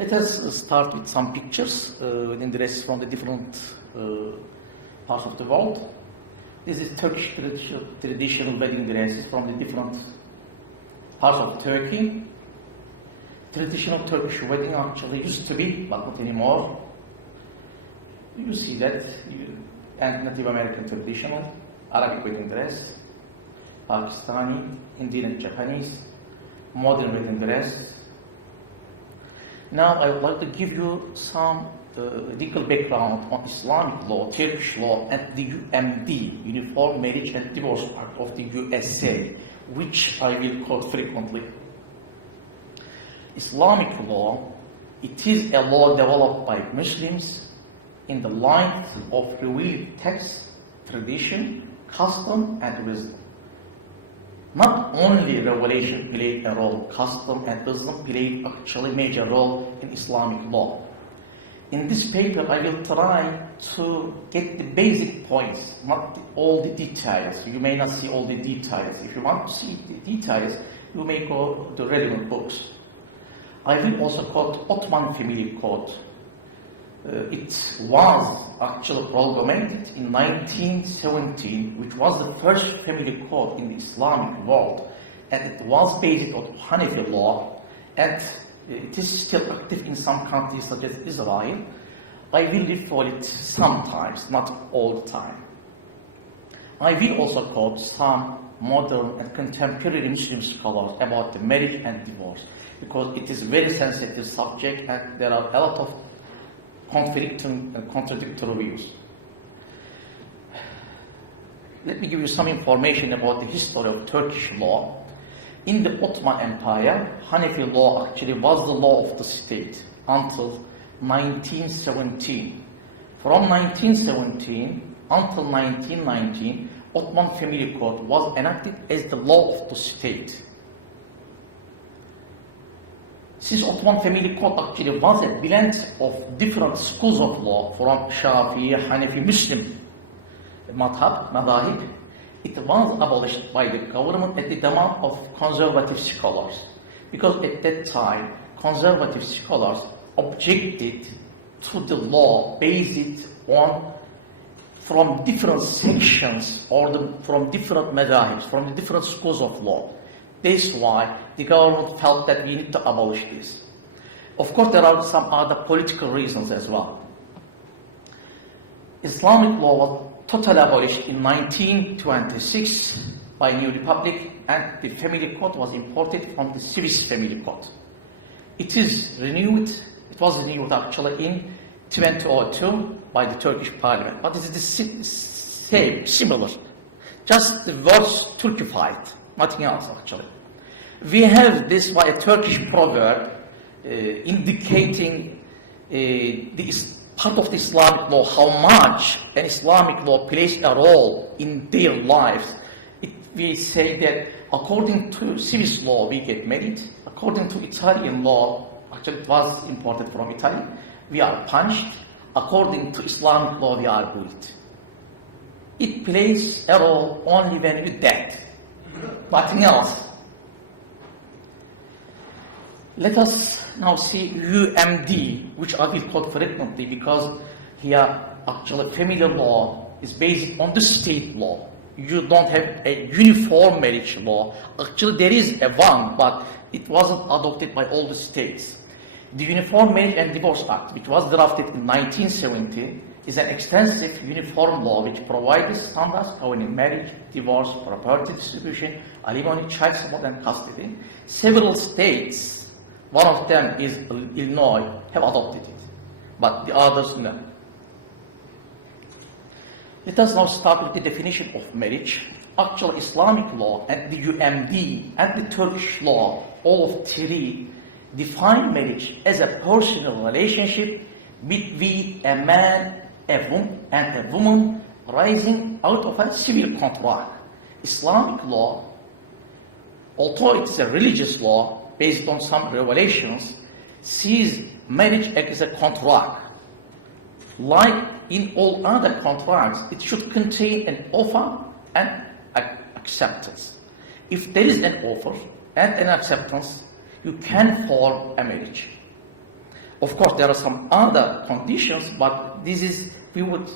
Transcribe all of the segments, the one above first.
Let us start with some pictures in the rest from the different parts of the world. This is Turkish traditional wedding dresses from the different parts of Turkey. Traditional Turkish wedding actually used to be, but not anymore. You see that, and Native American traditional, Arabic wedding dress, Pakistani, Indian and Japanese, modern wedding dress. Now I would like to give you some legal background on Islamic law, Turkish law, and the UMD, Uniform Marriage and Divorce Act of the USA, which I will quote frequently. Islamic law, it is a law developed by Muslims in the light of revealed text, tradition, custom, and wisdom. Not only revelation played a role, custom and wisdom played actually major role in Islamic law. In this paper, I will try to get the basic points, not all the details. You may not see all the details. If you want to see the details, you may go to relevant books. I will also quote Ottoman Family Code. It was actually promulgated in 1917, which was the first family code in the Islamic world, and it was based on Hanafi law, and it is still active in some countries such as Israel. I will refer it sometimes, not all the time. I will also quote some modern and contemporary Muslim scholars about the marriage and divorce, because it is a very sensitive subject and there are a lot of conflicting and contradictory views. Let me give you some information about the history of Turkish law. In the Ottoman Empire, Hanafi law actually was the law of the state until 1917. From 1917 until 1919, Ottoman Family Code was enacted as the law of the state. Since Ottoman Family Code actually was a blend of different schools of law from Shafi'i, Hanafi, Muslim madhab, it was abolished by the government at the demand of conservative scholars. Because at that time, conservative scholars objected to the law based on from different sections or from different madhabs, from the different schools of law. That's why the government felt that we need to abolish this. Of course, there are some other political reasons as well. Islamic law was totally abolished in 1926 by New Republic, and the family code was imported from the Swiss family code. It was renewed actually in 2002 by the Turkish parliament, but it is the same, similar. Just the words Turkified. Nothing else, actually. We have this by a Turkish proverb indicating the part of the Islamic law, how much an Islamic law plays a role in their lives. We say that according to Swiss law, we get married. According to Italian law, actually it was imported from Italy, we are punished. According to Islamic law, we are bullied. It plays a role only when you're dead. Nothing else. Let us now see UMD, which I will quote frequently because here actually family law is based on the state law. You don't have a uniform marriage law. Actually there is a one, but it wasn't adopted by all the states. The Uniform Marriage and Divorce Act, which was drafted in 1970, is an extensive uniform law which provides standards governing marriage, divorce, property distribution, alimony, child support, and custody. Several states, one of them is Illinois, have adopted it, but the others no. Let us now start with the definition of marriage. Actual Islamic law and the UMD and the Turkish law, all of three, define marriage as a personal relationship between a man and a woman rising out of a civil contract. Islamic law, although it's a religious law based on some revelations, sees marriage as a contract. Like in all other contracts, it should contain an offer and acceptance. If there is an offer and an acceptance, you can form a marriage. Of course, there are some other conditions, but this is viewed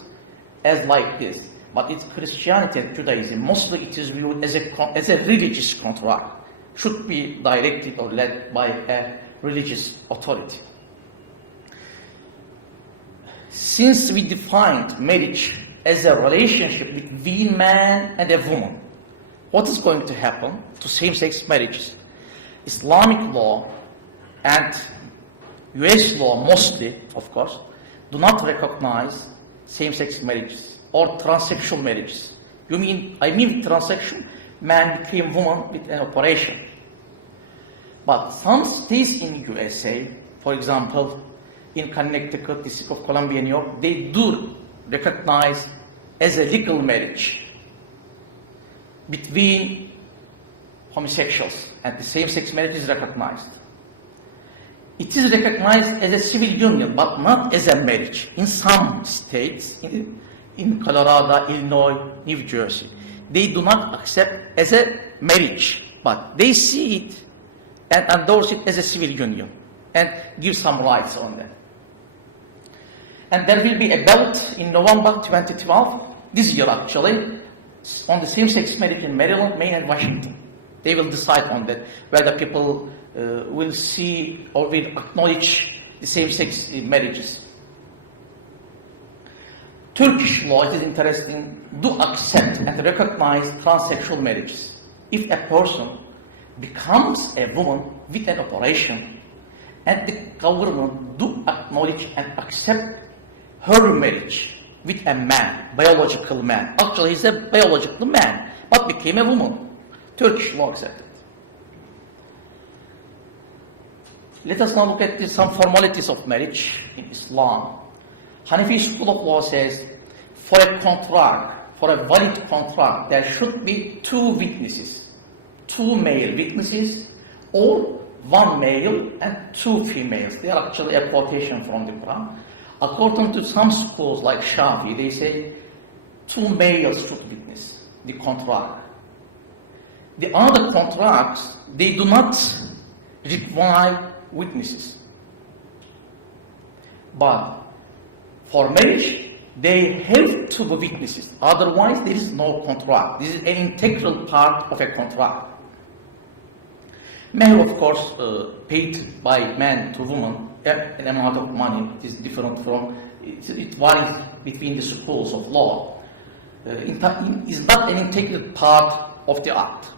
as like this. But it's Christianity and Judaism. Mostly it is viewed as a religious contract. Should be directed or led by a religious authority. Since we defined marriage as a relationship between man and a woman, what is going to happen to same-sex marriages? Islamic law and US law mostly, of course, do not recognize same-sex marriages or transsexual marriages. I mean transsexual, man became woman with an operation. But some states in USA, for example, in Connecticut, District of Columbia, New York, they do recognize as a legal marriage between homosexuals, and the same-sex marriage is recognized. It is recognized as a civil union, but not as a marriage. In some states, in Colorado, Illinois, New Jersey, they do not accept as a marriage, but they see it and endorse it as a civil union and give some rights on that. And there will be a ballot in November 2012, this year actually, on the same-sex marriage in Maryland, Maine, and Washington. They will decide on that, whether people will see or will acknowledge the same-sex marriages. Turkish law, it is interesting, do accept and recognize transsexual marriages. If a person becomes a woman with an operation, and the government do acknowledge and accept her marriage with a man, biological man. Actually, he's a biological man, but became a woman. Turkish law accepted. Let us now look at some formalities of marriage in Islam. Hanafi school of law says, for a contract, for a valid contract, there should be two witnesses, two male witnesses, or one male and two females. They are actually a quotation from the Quran. According to some schools like Shafi, they say two males should witness the contract. The other contracts, they do not require witnesses. But for marriage, they have to be witnesses. Otherwise, there is no contract. This is an integral part of a contract. Meher, of course, paid by man to woman, an amount of money. It is different from, it varies between the schools of law. It is not an integral part of the act.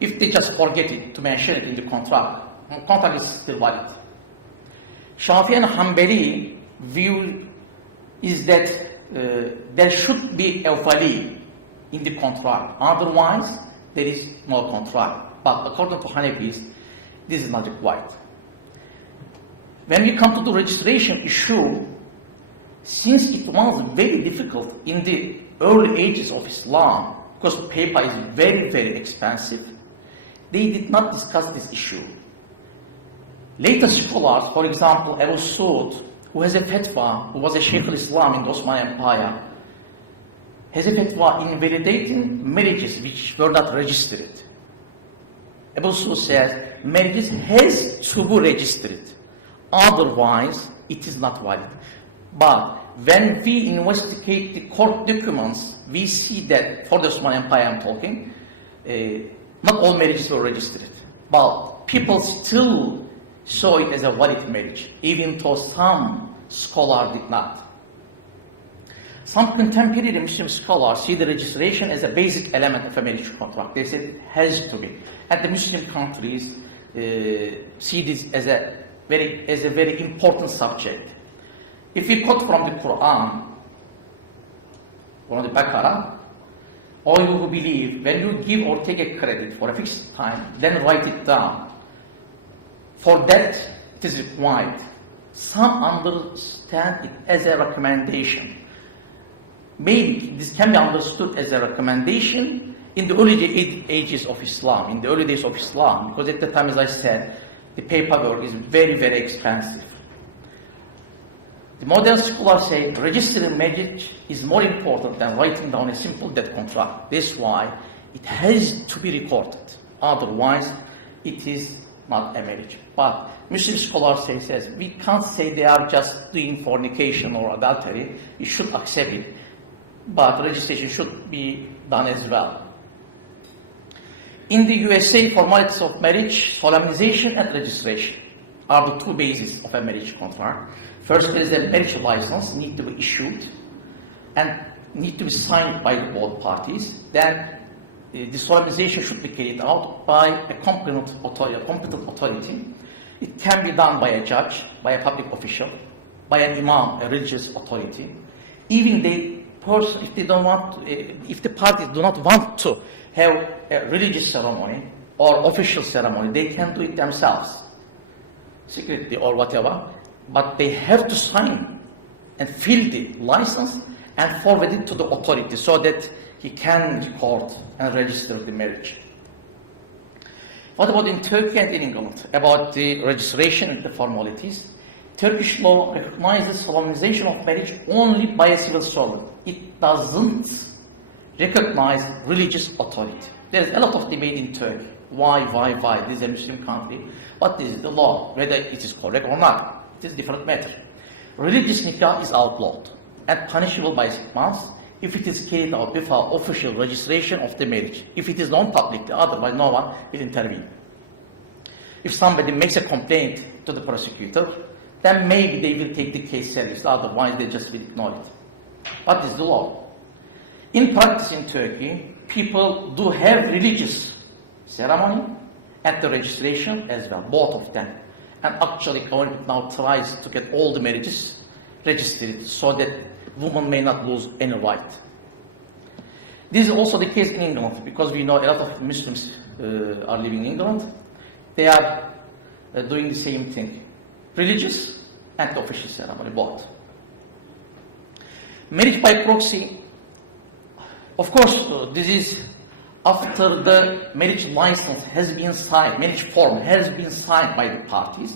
If they just forget it to mention it in the contract is still valid. Shafi and Hanbali view is that there should be a wali in the contract. Otherwise, there is no contract. But according to Hanafis, this is not required. When we come to the registration issue, since it was very difficult in the early ages of Islam, because paper is very, very expensive, they did not discuss this issue. Later scholars, for example, Abu Saud, who has a fatwa, who was a Sheikh al-Islam in the Ottoman Empire, has a fatwa invalidating marriages which were not registered. Abu Saud says marriages has to be registered, otherwise it is not valid. But when we investigate the court documents, we see that, for the Ottoman Empire I'm talking, not all marriages were registered. But people still saw it as a valid marriage, even though some scholars did not. Some contemporary Muslim scholars see the registration as a basic element of a marriage contract. They said it has to be. And the Muslim countries see this as a very important subject. If we quote from the Quran, from the Baqarah, all you who believe, when you give or take a credit for a fixed time, then write it down. For that, it is required. Some understand it as a recommendation. Maybe this can be understood as a recommendation in the early ages of Islam, in the early days of Islam, because at the time, as I said, the paperwork is very, very expensive. The modern scholars say registering marriage is more important than writing down a simple debt contract. That's why it has to be recorded. Otherwise, it is not a marriage. But Muslim scholars says we can't say they are just doing fornication or adultery. We should accept it, but registration should be done as well. In the USA, formalities of marriage, solemnization and registration are the two bases of a marriage contract. First, there is a marriage license need to be issued and need to be signed by both parties. Then the solemnization should be carried out by a competent authority. It can be done by a judge, by a public official, by an imam, a religious authority. Even the person, if they don't want, if the parties do not want to have a religious ceremony or official ceremony, they can do it themselves, secretly or whatever. But they have to sign and fill the license and forward it to the authority so that he can record and register the marriage. What about in Turkey and in England? About the registration and the formalities. Turkish law recognizes solemnization of marriage only by a civil servant. It doesn't recognize religious authority. There is a lot of debate in Turkey. Why? This is a Muslim country, but this is the law. Whether it is correct or not, it is a different matter. Religious nikah is outlawed and punishable by 6 months if it is carried out without official registration of the marriage. If it is known publicly, otherwise no one will intervene. If somebody makes a complaint to the prosecutor, then maybe they will take the case seriously, otherwise they just will ignore it. But this is the law. In practice in Turkey, people do have religious ceremony and the registration as well, both of them. And actually government now tries to get all the marriages registered so that women may not lose any right. This is also the case in England, because we know a lot of Muslims are living in England. They are doing the same thing, religious and official ceremony, both. Marriage by proxy, of course, this is after the marriage license has been signed, marriage form has been signed by the parties.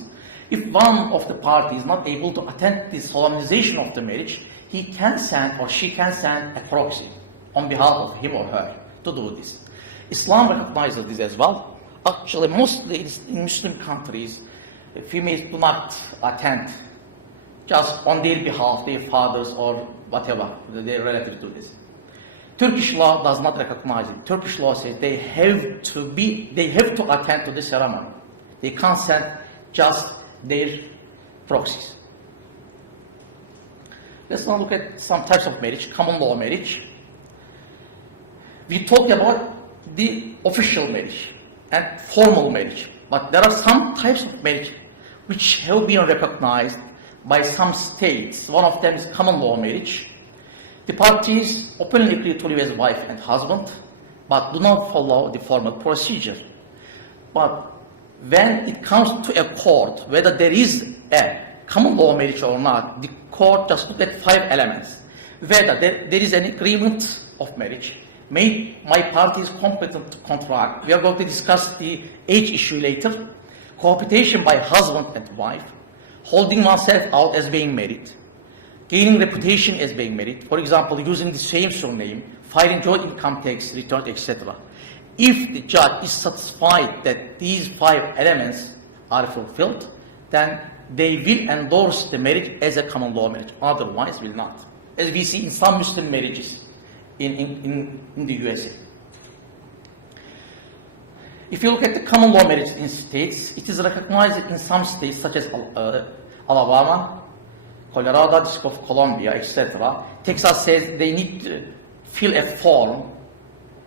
If one of the parties is not able to attend the solemnization of the marriage, he can send or she can send a proxy on behalf of him or her to do this. Islam recognizes this as well. Actually, mostly in Muslim countries, females do not attend just on their behalf, their fathers or whatever, their relatives do this. Turkish law does not recognize it. Turkish law says they have to attend to the ceremony. They can't send just their proxies. Let's now look at some types of marriage. Common law marriage. We talked about the official marriage and formal marriage, but there are some types of marriage which have been recognized by some states. One of them is common law marriage. The parties openly agree to live as wife and husband, but do not follow the formal procedure. But when it comes to a court, whether there is a common law marriage or not, the court just look at 5 elements. Whether there is an agreement of marriage, my party is competent to contract. We are going to discuss the age issue later. Cohabitation by husband and wife, holding oneself out as being married, gaining reputation as being married, for example, using the same surname, filing joint income tax returns, etc. If the judge is satisfied that these 5 elements are fulfilled, then they will endorse the marriage as a common law marriage, otherwise will not. As we see in some Muslim marriages in the USA. If you look at the common law marriage in states, it is recognized in some states such as Alabama, Colorado, District of Columbia, etc. Texas says they need to fill a form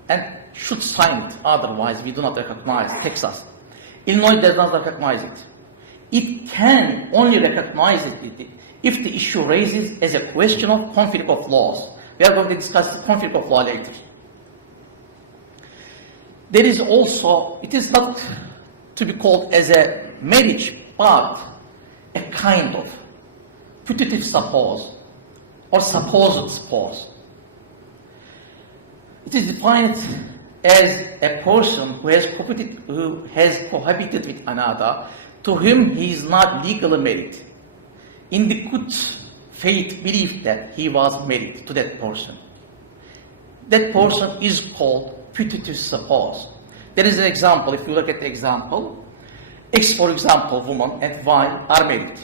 and should sign it, otherwise we do not recognize Texas. Illinois does not recognize it. It can only recognize it if the issue raises as a question of conflict of laws. We are going to discuss the conflict of law later. There is also, it is not to be called as a marriage, but a kind of putative spouse or supposed spouse. It is defined as a person who has cohabited with another to whom he is not legally married, in the good faith belief that he was married to that person. That person is called putative spouse. There is an example. If you look at the example, X, for example, woman and Y are married.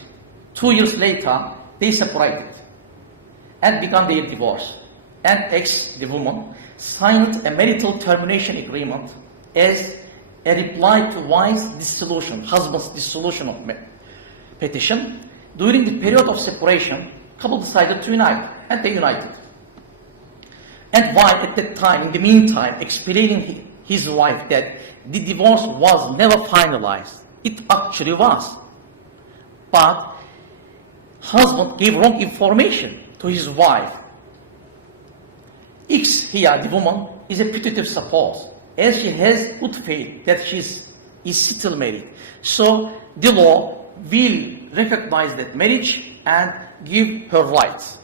2 years later, they separated and began their divorce. And X, the woman, signed a marital termination agreement as a reply to Y's dissolution, husband's dissolution of petition. During the period of separation, couple decided to unite, and they united. And Y, at that time, in the meantime, explaining his wife that the divorce was never finalized. It actually was. But husband gave wrong information to his wife. X here, the woman, is a putative suppose, as she has good faith that she is still married. So the law will recognize that marriage and give her rights.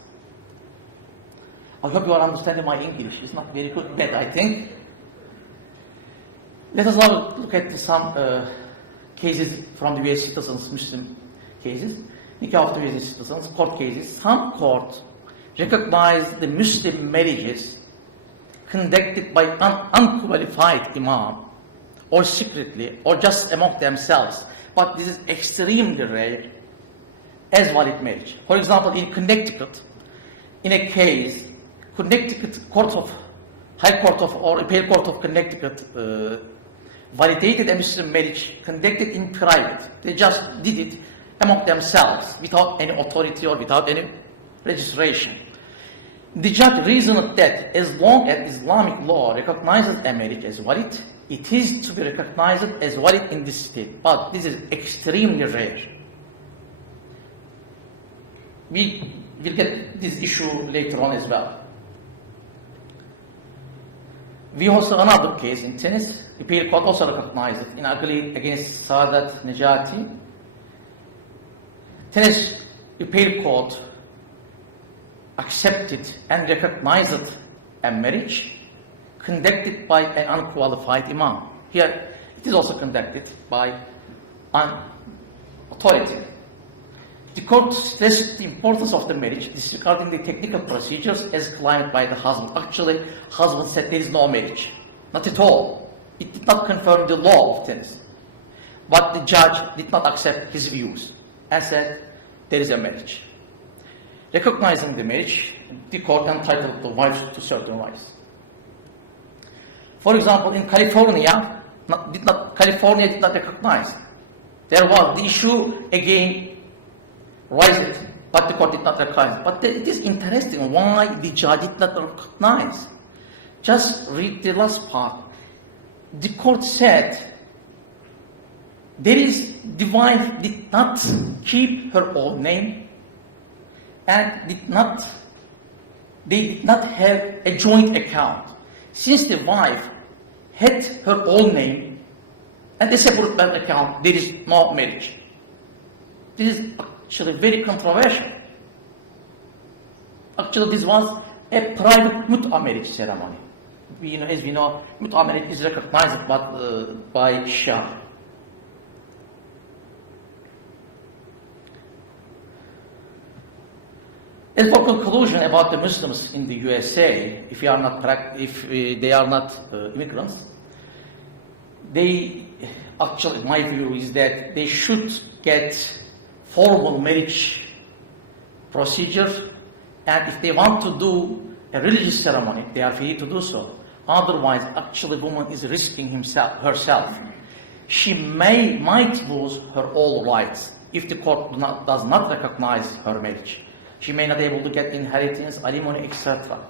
I hope you are understanding my English. It's not very good, but I think. Let us now look at some cases from the US citizens, Muslim cases. Nikah of the US citizens, court cases. Some courts recognize the Muslim marriages conducted by an unqualified imam, or secretly, or just among themselves. But this is extremely rare as valid marriage. For example, in Connecticut, in a case, Connecticut High Court of or Appeal Court of Connecticut validated a Muslim marriage conducted in private. They just did it among themselves without any authority or without any registration. The judge reasoned that as long as Islamic law recognizes a marriage as valid, it is to be recognized as valid in this state. But this is extremely rare. We will get this issue later on as well. We also another case in Tunis. The Appeal Court also recognized it in Aqli against Sadat Nejati. Tunis Appeal Court accepted and recognized a marriage conducted by an unqualified imam. Here, it is also conducted by an authority. The court stressed the importance of the marriage, disregarding the technical procedures as claimed by the husband. Actually, husband said there is no marriage. Not at all. It did not confirm the law of Tunis. But the judge did not accept his views and said there is a marriage. Recognizing the marriage, the court entitled the wives to certain rights. For example, in California, California did not recognize. There was the issue again raised, but the court did not recognize. But it is interesting why the judge did not recognize. Just read the last part. The court said the wife did not keep her own name and they did not have a joint account. Since the wife had her own name and a separate bank account, there is no marriage. This is actually very controversial. Actually, this was a private mut'a marriage ceremony. As we know, mut'a marriage is recognized by Shah. And for conclusion about the Muslims in the USA, if they are not immigrants, they actually, my view is that they should get formal marriage procedures, and if they want to do a religious ceremony, they are free to do so. Otherwise, actually, the woman is risking herself. She might lose her all rights if the court does not recognize her marriage. She may not be able to get inheritance, alimony, etc.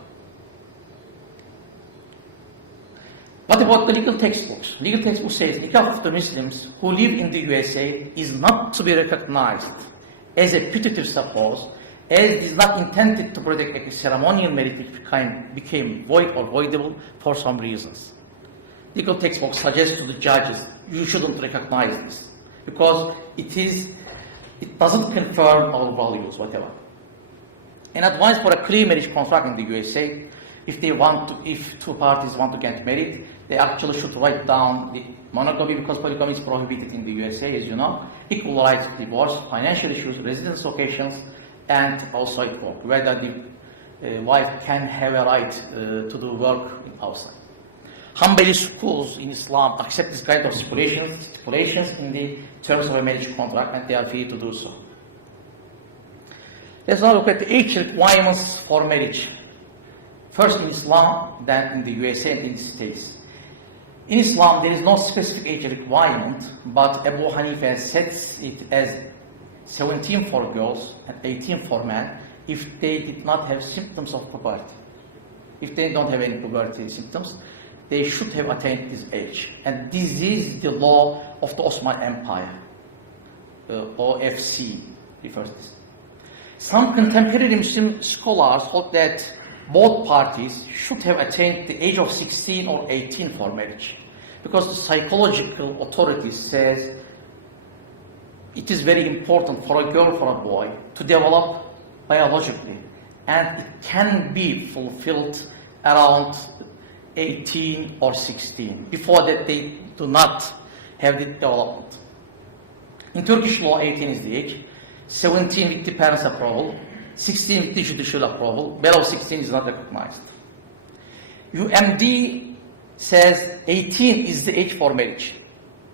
What about the legal textbooks? Legal textbook says nikah of the Muslims who live in the USA is not to be recognized as a putative suppose, as it is not intended to protect a ceremonial marriage which became void or voidable for some reasons. Legal textbooks suggest to the judges, you shouldn't recognize this, because it doesn't confirm our values, whatever. An advice for a clear marriage contract in the USA, if two parties want to get married, they actually should write down the monogamy, because polygamy is prohibited in the USA, as you know, equal rights, divorce, financial issues, residence locations, and also at work, whether the wife can have a right to do work outside. Hanbali schools in Islam accept this kind of stipulations in the terms of a marriage contract, and they are free to do so. Let's now look at the age requirements for marriage. First in Islam, then in the USA and in the States. In Islam, there is no specific age requirement, but Abu Hanifa sets it as 17 for girls and 18 for men if they did not have symptoms of puberty. If they don't have any puberty symptoms, they should have attained this age. And this is the law of the Ottoman Empire. OFC refers to this. Some contemporary Muslim scholars hold that both parties should have attained the age of 16 or 18 for marriage, because the psychological authority says it is very important for a girl, for a boy, to develop biologically, and it can be fulfilled around 18 or 16. Before that, they do not have the development. In Turkish law, 18 is the age, 17 with the parents' approval, 16 with the judicial approval, below 16 is not recognized. UMDA says 18 is the age for marriage.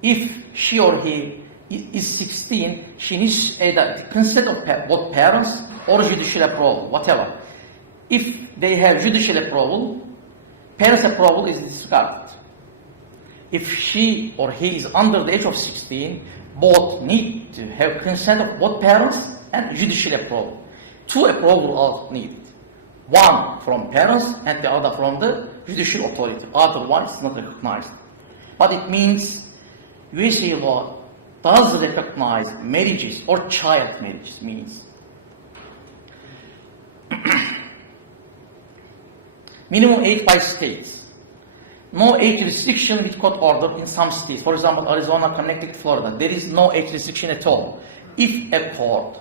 If she or he is 16, she needs either consent of both parents or judicial approval, whatever. If they have judicial approval, parents' approval is discarded. If she or he is under the age of 16, both need to have consent of both parents and judicial approval. Two approvals are needed. One from parents and the other from the judicial authority. Otherwise, it's not recognized. But it means USA law does recognize marriages or child marriages means. Minimum age by states. No age restriction with court order in some states. For example, Arizona, Connecticut, Florida. There is no age restriction at all. If a court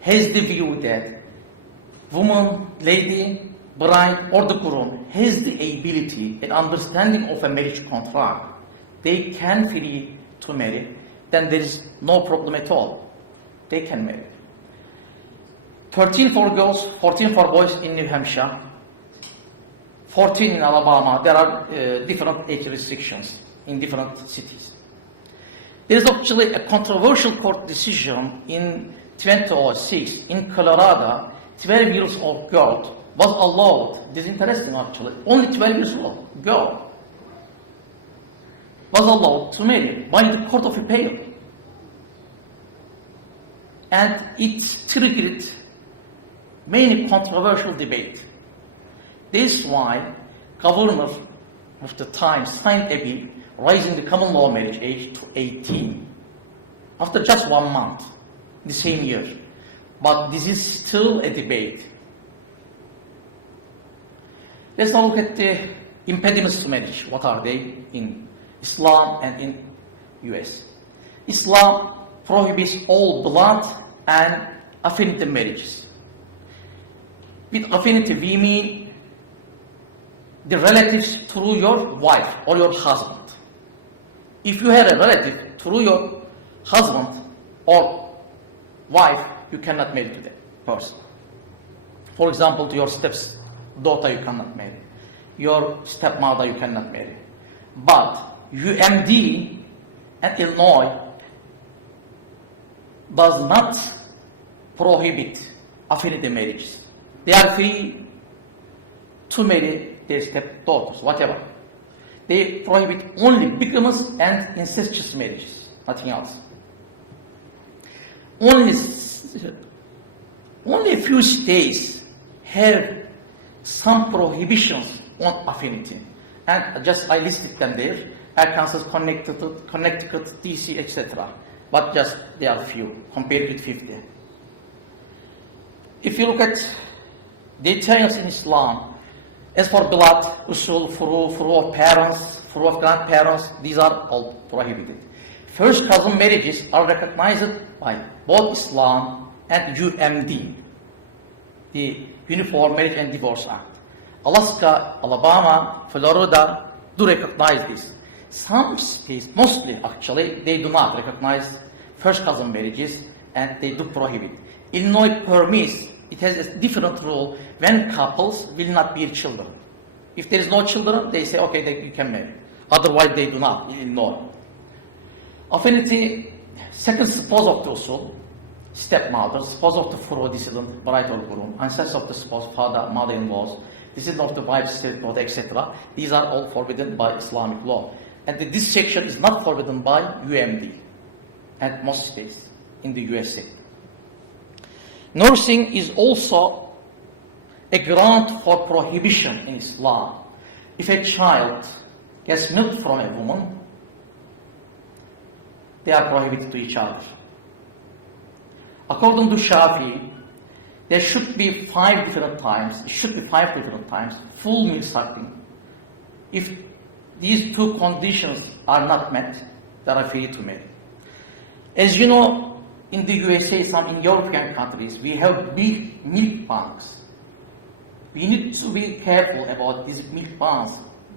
has the view that woman, lady, bride, or the groom has the ability and understanding of a marriage contract, they can free to marry, then there is no problem at all. They can marry. 13 for girls, 14 for boys in New Hampshire, 14 in Alabama. There are different age restrictions in different cities. There is actually a controversial court decision in 2006 in Colorado. 12 years old girl was allowed. This is interesting actually. Only 12 years old girl was allowed to marry by the Court of Appeal. And it triggered many controversial debate. This is why Governor of the time signed a bill raising the common law marriage age to 18 after just 1 month, the same year. But this is still a debate. Let's now look at the impediments to marriage. What are they in Islam and in US? Islam prohibits all blood and affinity marriages. With affinity, we mean the relatives through your wife or your husband. If you have a relative through your husband or wife, you cannot marry to that person. For example, to your stepdaughter, you cannot marry. Your stepmother, you cannot marry. But UMDA and Illinois does not prohibit affinity marriages. They are free to marry their stepdaughters, whatever. They prohibit only bigamous and incestuous marriages, nothing else. Only a few states have some prohibitions on affinity. And just I listed them there: Arkansas, Connecticut, DC, etc. But just there are few, compared with 50. If you look at details in Islam, as for blood, usul, furu of parents, furu of grandparents, these are all prohibited. First cousin marriages are recognized by both Islam and UMD, the Uniform Marriage and Divorce Act. Alaska, Alabama, Florida do recognize this. Some states, mostly actually, they do not recognize first cousin marriages and they do prohibit. Illinois permits, it has a different rule when couples will not bear children. If there is no children, they say, okay, you can marry. Otherwise, they do not, ignore. Affinity, second spouse of the usul, stepmother, spouse of the furu descendant, bride or groom, ancestor of the spouse, father, mother-in-laws, descendant of the wife's stepmother, etc. These are all forbidden by Islamic law. And this section is not forbidden by UMDA and most states in the USA. Nursing is also a ground for prohibition in Islam. If a child gets milk from a woman, they are prohibited to each other. According to Shafi, there should be 5 different times, full milk sucking. If these 2 conditions are not met, they are free to marry. As you know, in the USA, some in European countries, we have big milk banks. We need to be careful about these milk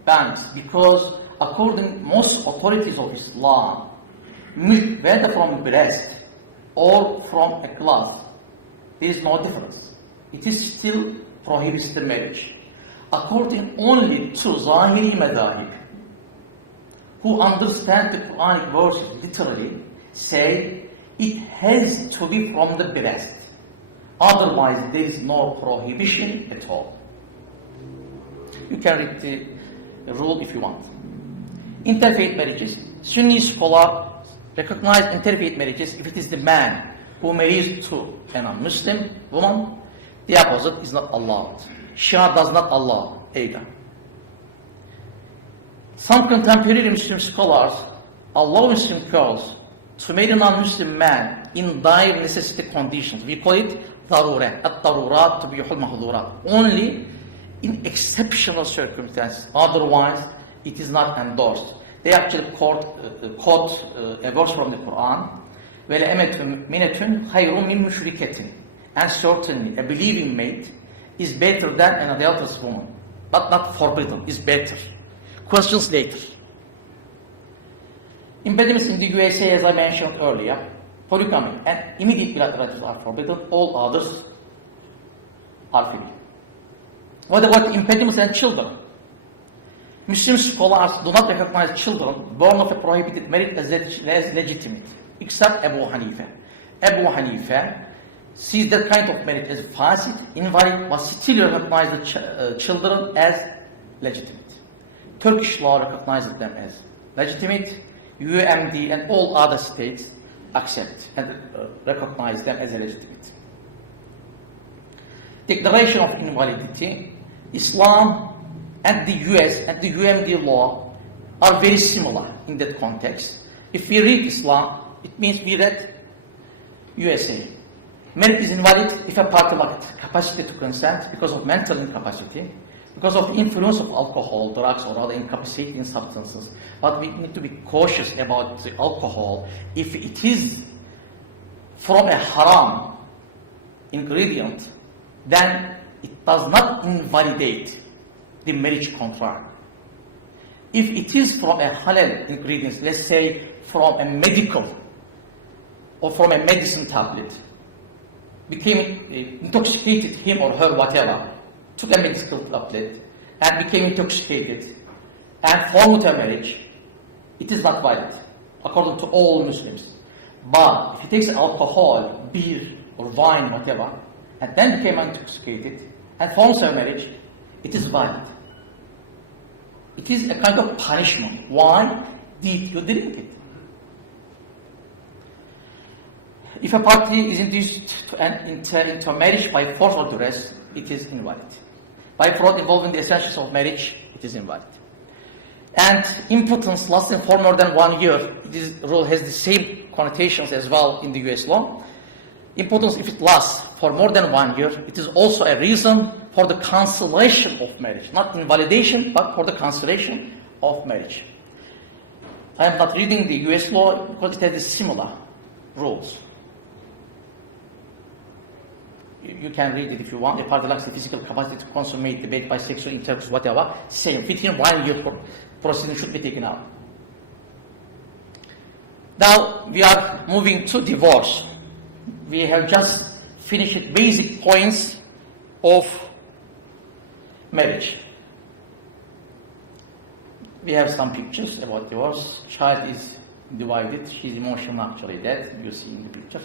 banks because according most authorities of Islam, milk, whether from breast or from a glass, there is no difference. It is still prohibits the marriage. According only to Zahiri Madhahib, who understand the Quranic verses literally, say it has to be from the breast. Otherwise, there is no prohibition at all. You can read the rule if you want. Interfaith marriages. Sunni scholars recognize interfaith marriages if it is the man who marries to a non-Muslim woman. The opposite is not allowed. Shia does not allow either. Some contemporary Muslim scholars allow Muslim girls to marry a non-Muslim man in dire necessity conditions. We call it darurat, at-darurat tubihul mahdurat. Only in exceptional circumstances. Otherwise, it is not endorsed. They actually quote a verse from the Quran, وَلَأَمَةٌ مِنَةٌ خَيْرٌ مِنْ مُشْرِكَةٍ. And certainly, a believing mate is better than an adulterous woman, but not forbidden, is better. Questions later. Impediments in the USA, as I mentioned earlier, polygamy and immediate bilateralism are forbidden, all others are free. What about impediments and children? Muslim scholars do not recognize children born of a prohibited marriage as legitimate, except Abu Hanifa. Abu Hanifa sees that kind of marriage as fasid, invalid, but still recognizes the children as legitimate. Turkish law recognizes them as legitimate. UMDA and all other states accept and recognize them as legitimate. Declaration of invalidity. Islam and the US and the UMDA law are very similar in that context. If we read Islam, it means we read USA. Marriage is invalid if a party lacks capacity to consent because of mental incapacity, because of influence of alcohol, drugs, or other incapacitating substances. But we need to be cautious about the alcohol. If it is from a haram ingredient, then it does not invalidate the marriage contract. If it is from a halal ingredient, let's say from a medical or from a medicine tablet, became intoxicated, him or her, whatever, took a medical tablet and became intoxicated and formed a marriage, it is not valid, according to all Muslims. But if he takes alcohol, beer or wine, whatever, and then became intoxicated and forms a marriage, it is valid. It is a kind of punishment. Why did you drink it? If a party is induced into a marriage by force or duress, it is invalid. By fraud involving the essentials of marriage, it is invalid. And impotence lasting for more than 1 year, this rule has the same connotations as well in the US law. Impotence, if it lasts for more than 1 year, it is also a reason for the cancellation of marriage. Not invalidation, but for the cancellation of marriage. I am not reading the US law because it has similar rules. You can read it if you want. A party lacks the physical capacity to consummate the debate by sexual intercourse, whatever, same. Within 1 year, proceeding should be taken out. Now, we are moving to divorce. We have just finished basic points of marriage. we have some pictures about divorce. Child is divided, she's emotional actually dead, you see in the picture.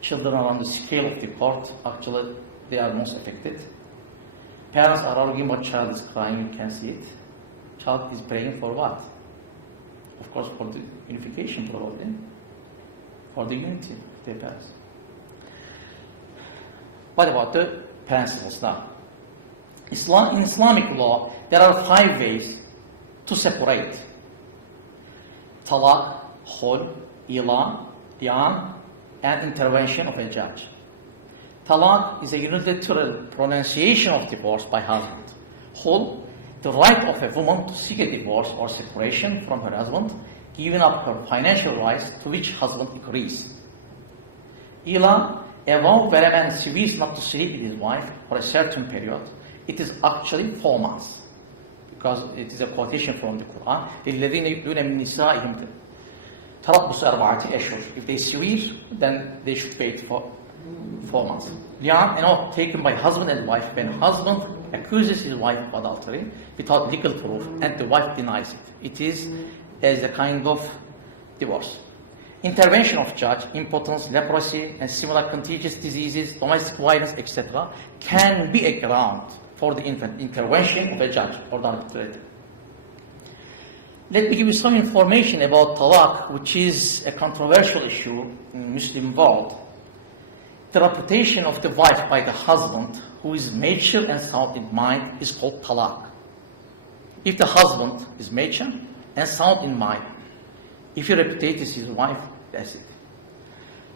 Children are on the scale of the court, actually they are most affected. Parents are arguing, but child is crying, you can see it. Child is praying for what? Of course for the unification probably, for the unity of their parents. What about the principles now? In Islamic law, there are 5 ways to separate talaq, khul, ilan, and intervention of a judge. Talaq is a unilateral pronunciation of divorce by husband. Khul, the right of a woman to seek a divorce or separation from her husband, giving up her financial rights to which husband agrees. Ilan, a vow where a man swears not to sleep with his wife for a certain period. It is actually 4 months, because it is a quotation from the Quran. لِلَّذِينَ يُؤْلُونَ مِنْ نِسَائِهِمْ تَرَبُّصُ أَرْبَعَةِ أَشْهُرٍ. If they swear, then they should wait for 4 months. Li'an, an oath taken by husband and wife when husband accuses his wife of adultery without legal proof and the wife denies it. It is as a kind of divorce. Intervention of judge, impotence, leprosy, and similar contagious diseases, domestic violence, etc., can be a ground for the intervention of a judge or the arbitrator. Let me give you some information about talaq, which is a controversial issue in Muslim world. The reputation of the wife by the husband, who is mature and sound in mind, is called talaq. If the husband is mature and sound in mind, if he repudiates his wife, that's it.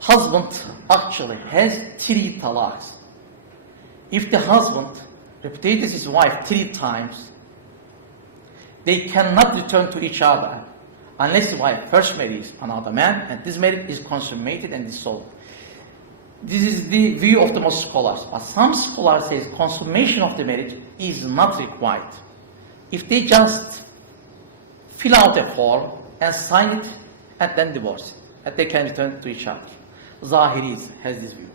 Husband actually has 3 talaqs. If the husband repudiates his wife 3 times, they cannot return to each other unless the wife first marries another man and this marriage is consummated and dissolved. This is the view of the most scholars. But some scholars say consummation of the marriage is not required. If they just fill out a form and sign it and then divorce it, and they can return to each other. Zahiris has this view.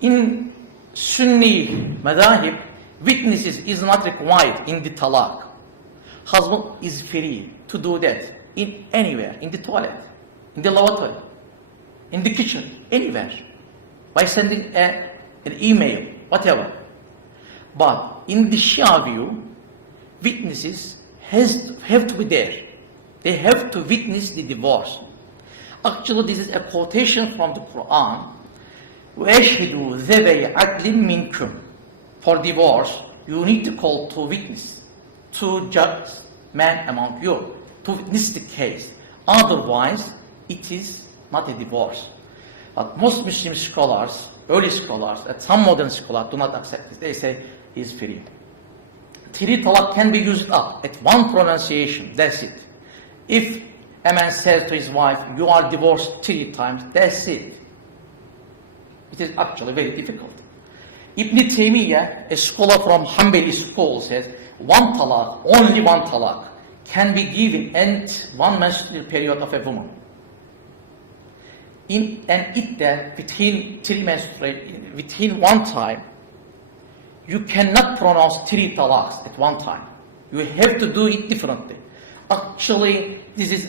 In Sunni madhahib, witnesses is not required in the talaq. Husband is free to do that in anywhere, in the toilet, in the lavatory, in the kitchen, anywhere, by sending an email, whatever. But in the Shia view, witnesses have to be there. They have to witness the divorce. Actually, this is a quotation from the Quran. وَأَشْهِدُوا ذَوَيْ عَدْلٍ مِنْكُمْ. For divorce, you need to call 2 witnesses, 2 judges, men among you, to witness the case. Otherwise, it is not a divorce. But most Muslim scholars, early scholars, and some modern scholars do not accept this. They say he is free. 3 talaq can be used up at 1 pronunciation, that's it. If a man says to his wife, you are divorced 3 times, that's it. It is actually very difficult. Ibn Taymiyyah, a scholar from Hanbali school, says 1 talaq, only 1 talaq, can be given in 1 menstrual period of a woman. In an iddah between 3 menstruation, within 1 time, you cannot pronounce 3 talaqs at 1 time. You have to do it differently. Actually, this is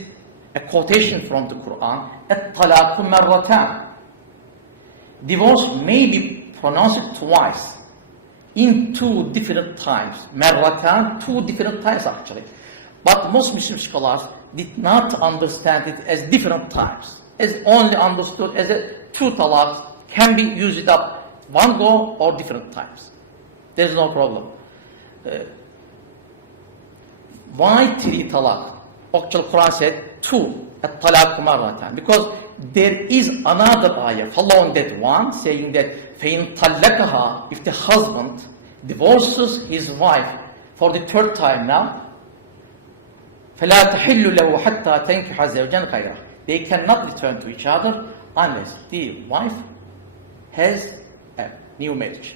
a quotation from the Quran. الطلاق مرتان. Divorce may be pronounced twice, in 2 different times. مرتان, 2 different times actually. But most Muslim scholars did not understand it as different times, as only understood as 2 talaqs can be used up 1 go or different times. There's no problem. Why 3 talaq? Actually, Quran said 2, at-talaq marratan. Because there is another ayah following that one, saying that فَإِن طَلَّقَهَا, if the husband divorces his wife for the 3rd time now, فَلَا تَحِلُّ لَهُ حَتَّى تَنْكِحَ زَوْجًا غَيْرَهُ. They cannot return to each other unless the wife has a new marriage.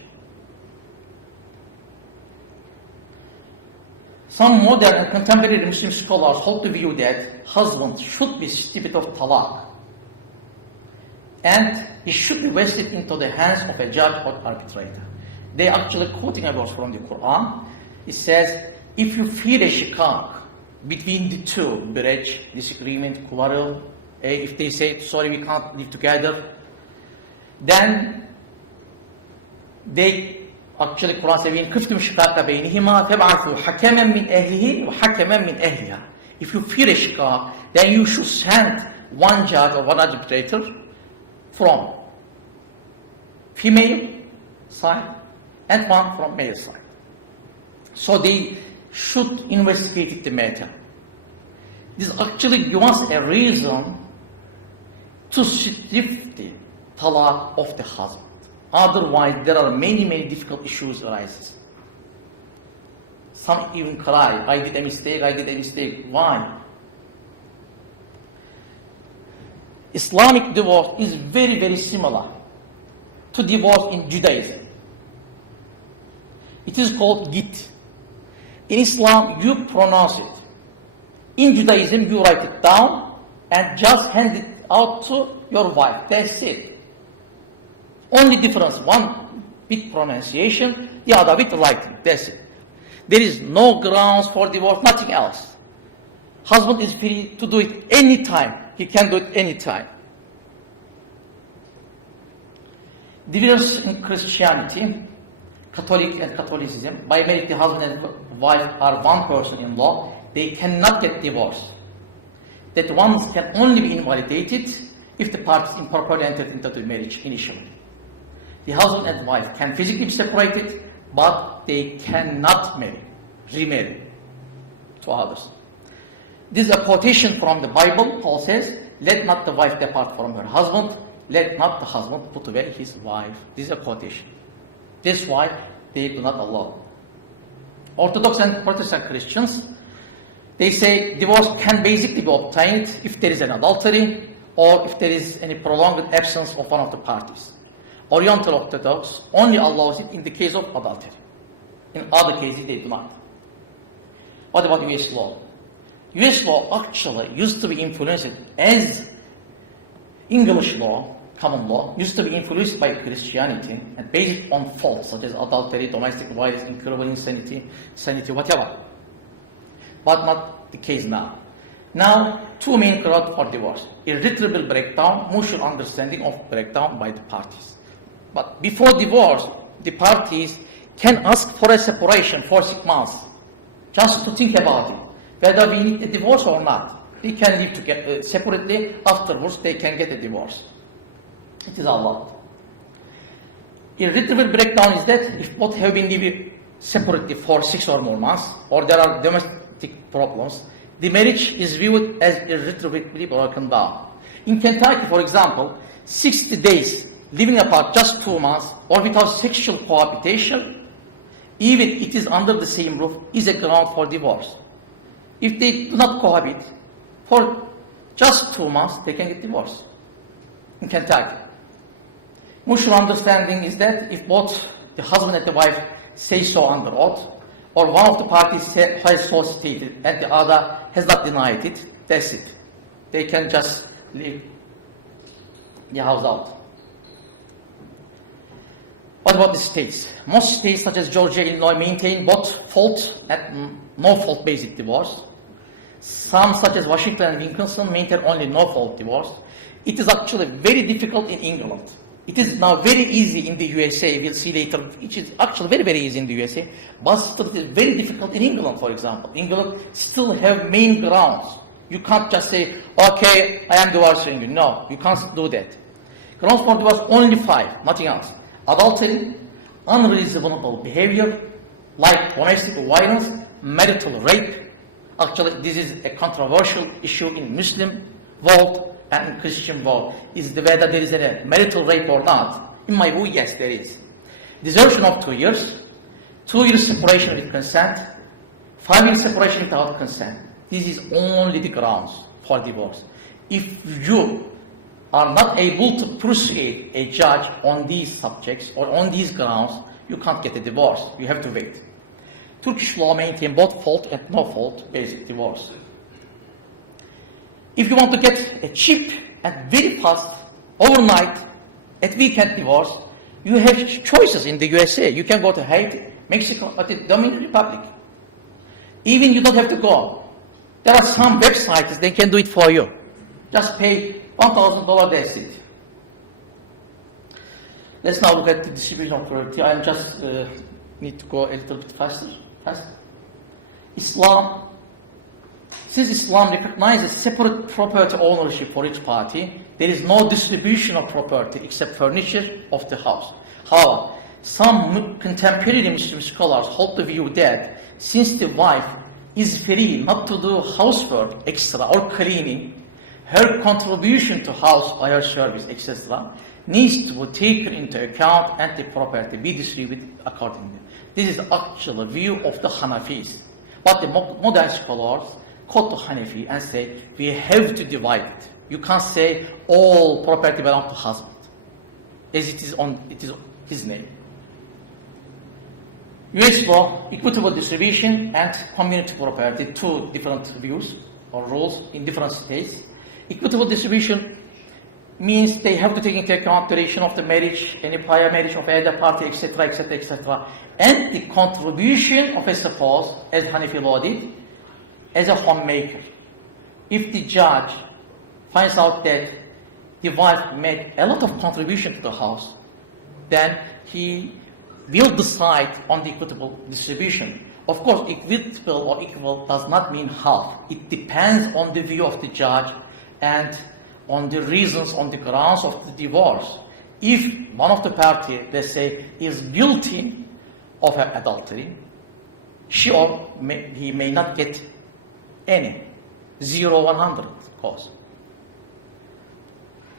Some modern and contemporary Muslim scholars hold the view that husband should be stripped of talaq and he should be vested into the hands of a judge or arbitrator. They are actually quoting a verse from the Quran. It says, if you feel a shikak between the two, bridge, disagreement, quarrel, if they say, sorry, we can't live together, then they actually Quran says, إن خفتم شقاق بينهما فابعثوا حكما من أهله وحكما من أهلها. If you fear a shikak, then you should send one judge or one arbitrator from female side and one from male side. So they should investigate the matter. This actually gives us a reason to shift the talak of the husband. Otherwise, there are many difficult issues arises. Some even cry, I did a mistake. Why? Islamic divorce is very similar to divorce in Judaism. It is called git. In Islam, you pronounce it. In Judaism, you write it down and just hand it out to your wife. That's it. Only difference, one with pronunciation, the other with writing. That's it. There is no grounds for divorce, nothing else. Husband is free to do it anytime. He can do it anytime. Divorce in Christianity, Catholic and Catholicism, by married the husband and wife are one person in law, they cannot get divorced. That one can only be invalidated if the parties improperly entered into the marriage initially. The husband and wife can physically be separated, but they cannot remarry to others. This is a quotation from the Bible. Paul says, let not the wife depart from her husband, let not the husband put away his wife. This is a quotation. That's why they do not allow. Orthodox and Protestant Christians, they say divorce can basically be obtained if there is an adultery or if there is any prolonged absence of one of the parties. Oriental Orthodox only allows it in the case of adultery. In other cases, they do not. What about US law? US law actually used to be influenced as English law, common law, used to be influenced by Christianity and based on faults such as adultery, domestic violence, incurable insanity, whatever. But not the case now. Now, two main grounds for divorce: irretrievable breakdown, mutual understanding of breakdown by the parties. But before divorce, the parties can ask for a separation for 6 months, just to think about it, whether we need a divorce or not. They can live together separately. Afterwards, they can get a divorce. It is allowed. Irretrievable breakdown is that if both have been living separately for 6 or more months, or there are domestic problems, the marriage is viewed as irretrievably broken down. In Kentucky, for example, 60 days living apart, just 2 months, or without sexual cohabitation, even it is under the same roof, is a ground for divorce. If they do not cohabit for just 2 months, they can get divorced. In Kentucky, mutual understanding is that if both the husband and the wife say so under oath, or one of the parties has so stated and the other has not denied it, that's it. They can just leave the house out. What about the states? Most states, such as Georgia, Illinois, maintain both fault and no-fault basic divorce. Some, such as Washington and Wisconsin, maintain only no-fault divorce. It is actually very difficult in England. It is now very easy in the USA. We'll see later. It is actually very easy in the USA, but still it is very difficult in England, for example. England still have main grounds. You can't just say, okay, I am divorcing you. No, you can't do that. Grounds for divorce only 5, nothing else. Adultery, unreasonable behavior, like domestic violence, marital rape. Actually, this is a controversial issue in Muslim world and in Christian world. Is whether there is a marital rape or not. In my view, yes, there is. Desertion of 2 years, 2 years separation with consent, 5 years separation without consent. This is only the grounds for divorce. If you are not able to persuade a judge on these subjects or on these grounds, you can't get a divorce. You have to wait. Turkish law maintains both fault and no fault basic divorce. If you want to get a cheap and very fast, overnight, at weekend divorce, you have choices in the USA. You can go to Haiti, Mexico, or the Dominican Republic. Even you don't have to go. There are some websites, they can do it for you. Just pay $1,000, that's it. Let's now look at the distribution of property. I just need to go a little bit faster. Islam, since Islam recognizes separate property ownership for each party, there is no distribution of property except furniture of the house. However, some contemporary Muslim scholars hold the view that since the wife is free not to do housework extra or cleaning, her contribution to house by her service, etc., needs to be taken into account and the property be distributed accordingly. This is actually a view of the Hanafis. But the modern scholars quote the Hanafi and say, we have to divide it. You can't say all property belongs to husband, as it is his name. US law, equitable distribution and community property, two different views or rules in different states. Equitable distribution means they have to take into account duration of the marriage, any prior marriage of either party, etc., etc., etc., and the contribution of a spouse, as Hanafi law did, as a homemaker. If the judge finds out that the wife made a lot of contribution to the house, then he will decide on the equitable distribution. Of course, equitable or equal does not mean half. It depends on the view of the judge and on the reasons, on the grounds of the divorce. If one of the parties, let's say, is guilty of adultery, she or he may not get any, 0, 100 cost.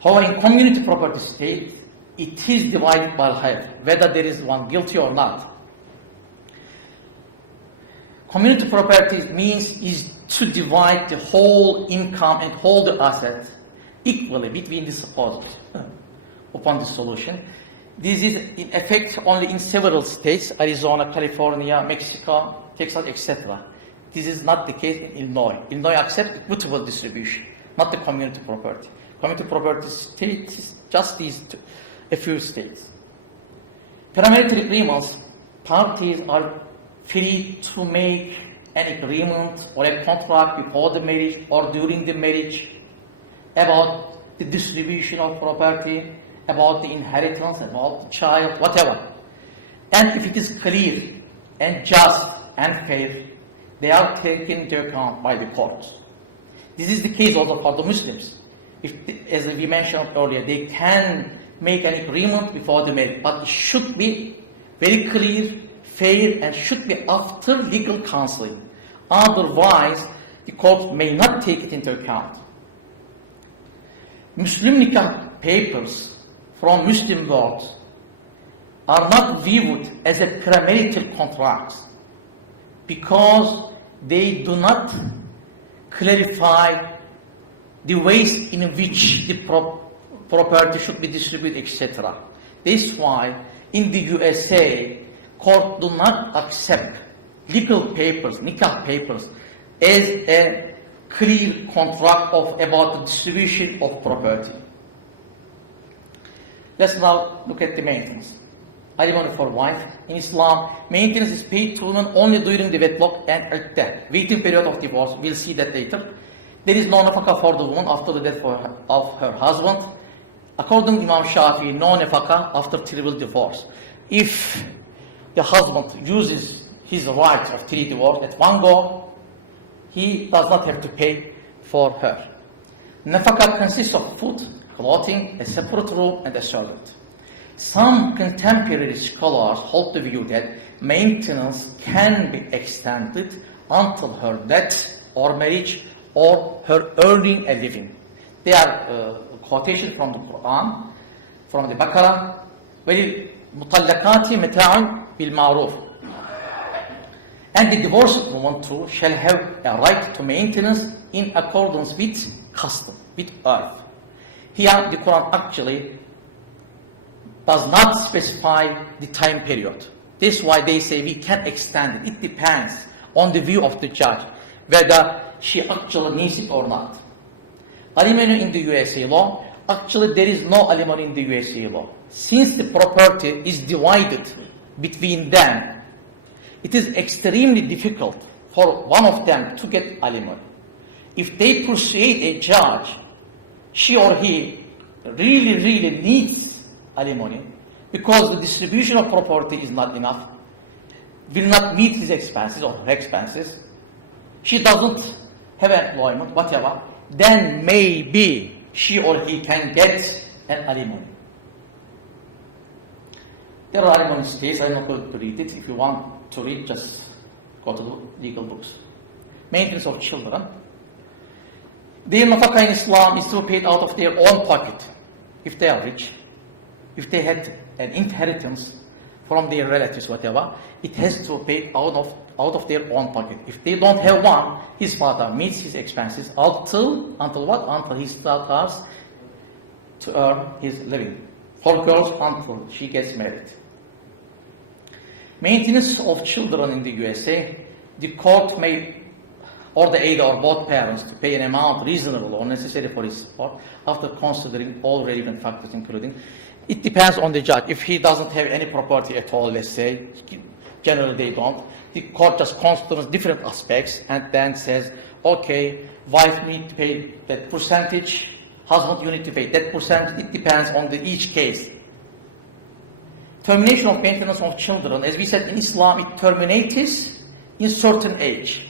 However, in community property state, it is divided by half, whether there is one guilty or not. Community property means is to divide the whole income and whole the assets equally between the spouses upon the solution. This is in effect only in several states, Arizona, California, Mexico, Texas, etc. This is not the case in Illinois. Illinois accepts equitable distribution, not the community property. Community property states just these a few states. Premarital agreements, parties are free to make an agreement or a contract before the marriage or during the marriage about the distribution of property, about the inheritance, about the child, whatever. And if it is clear and just and fair, they are taken into account by the courts. This is the case also for the Muslims. If, as we mentioned earlier, they can make an agreement before the marriage, but it should be very clear, fair, and should be after legal counseling. Otherwise, the court may not take it into account. Muslim nikah papers from Muslim laws are not viewed as a premarital contract because they do not clarify the ways in which the property should be distributed, etc. This is why in the USA, court do not accept legal papers, nikah papers, as a clear contract about the distribution of property. Let's now look at the maintenance. Alimony for wife. In Islam, maintenance is paid to women only during the wedlock and at death. Waiting period of divorce, we'll see that later. There is no nafaka for the woman after the death of her husband. According to Imam Shafi, no nafaka after triple divorce. If the husband uses his rights of three divorce at one go, he does not have to pay for her. Nafaka consists of food, clothing, a separate room, and a servant. Some contemporary scholars hold the view that maintenance can be extended until her death or marriage or her earning a living. They are quotations from the Quran, from the Baqarah, وَلِلْمُطَلَّقَاتِ مَتَاعٌ بِالْمَعْرُوفِ. And the divorced woman too shall have a right to maintenance in accordance with custom, with earth. Here the Quran actually does not specify the time period. This is why they say we can extend it. It depends on the view of the judge, whether she actually needs it or not. Alimony in the USA law, actually there is no alimony in the USA law. Since the property is divided between them, it is extremely difficult for one of them to get alimony. If they persuade a judge, she or he really needs alimony because the distribution of property is not enough, will not meet his expenses or her expenses, she doesn't have employment, whatever, then maybe she or he can get an alimony. There are alimony states, I'm not going to read it. If you want to read, just go to the legal books. Maintenance of children. Their nafaka in Islam is to be paid out of their own pocket, if they are rich. If they had an inheritance from their relatives, whatever, it has to be paid out of their own pocket. If they don't have one, his father meets his expenses until what? Until he starts to earn his living. For girls, until she gets married. Maintenance of children in the USA, the court may order either or both parents to pay an amount reasonable or necessary for his support after considering all relevant factors, including, it depends on the judge. If he doesn't have any property at all, let's say, generally they don't, the court just considers different aspects and then says, okay, wife need to pay that percentage, husband you need to pay that percentage. It depends on each case. Termination of maintenance of children, as we said in Islam, it terminates in certain age.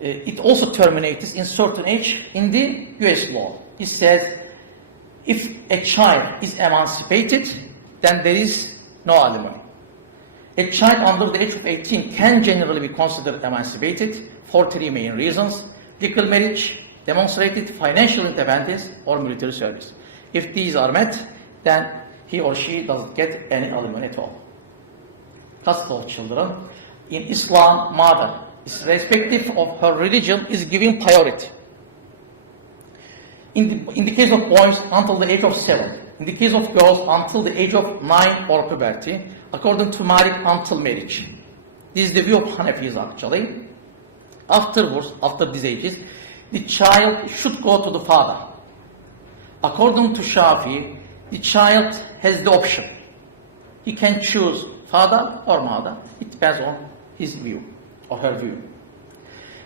It also terminates in certain age in the US law. It says if a child is emancipated, then there is no alimony. A child under the age of 18 can generally be considered emancipated for three main reasons: legal marriage, demonstrated financial independence, or military service. If these are met, then he or she doesn't get any alimony at all. Custody of children. In Islam, mother, irrespective of her religion, is given priority. In the case of boys, until the age of 7. In the case of girls, until the age of 9 or puberty. According to Malik, until marriage. This is the view of Hanafis actually. Afterwards, after these ages, the child should go to the father. According to Shafi, the child has the option. He can choose father or mother. It depends on his view or her view.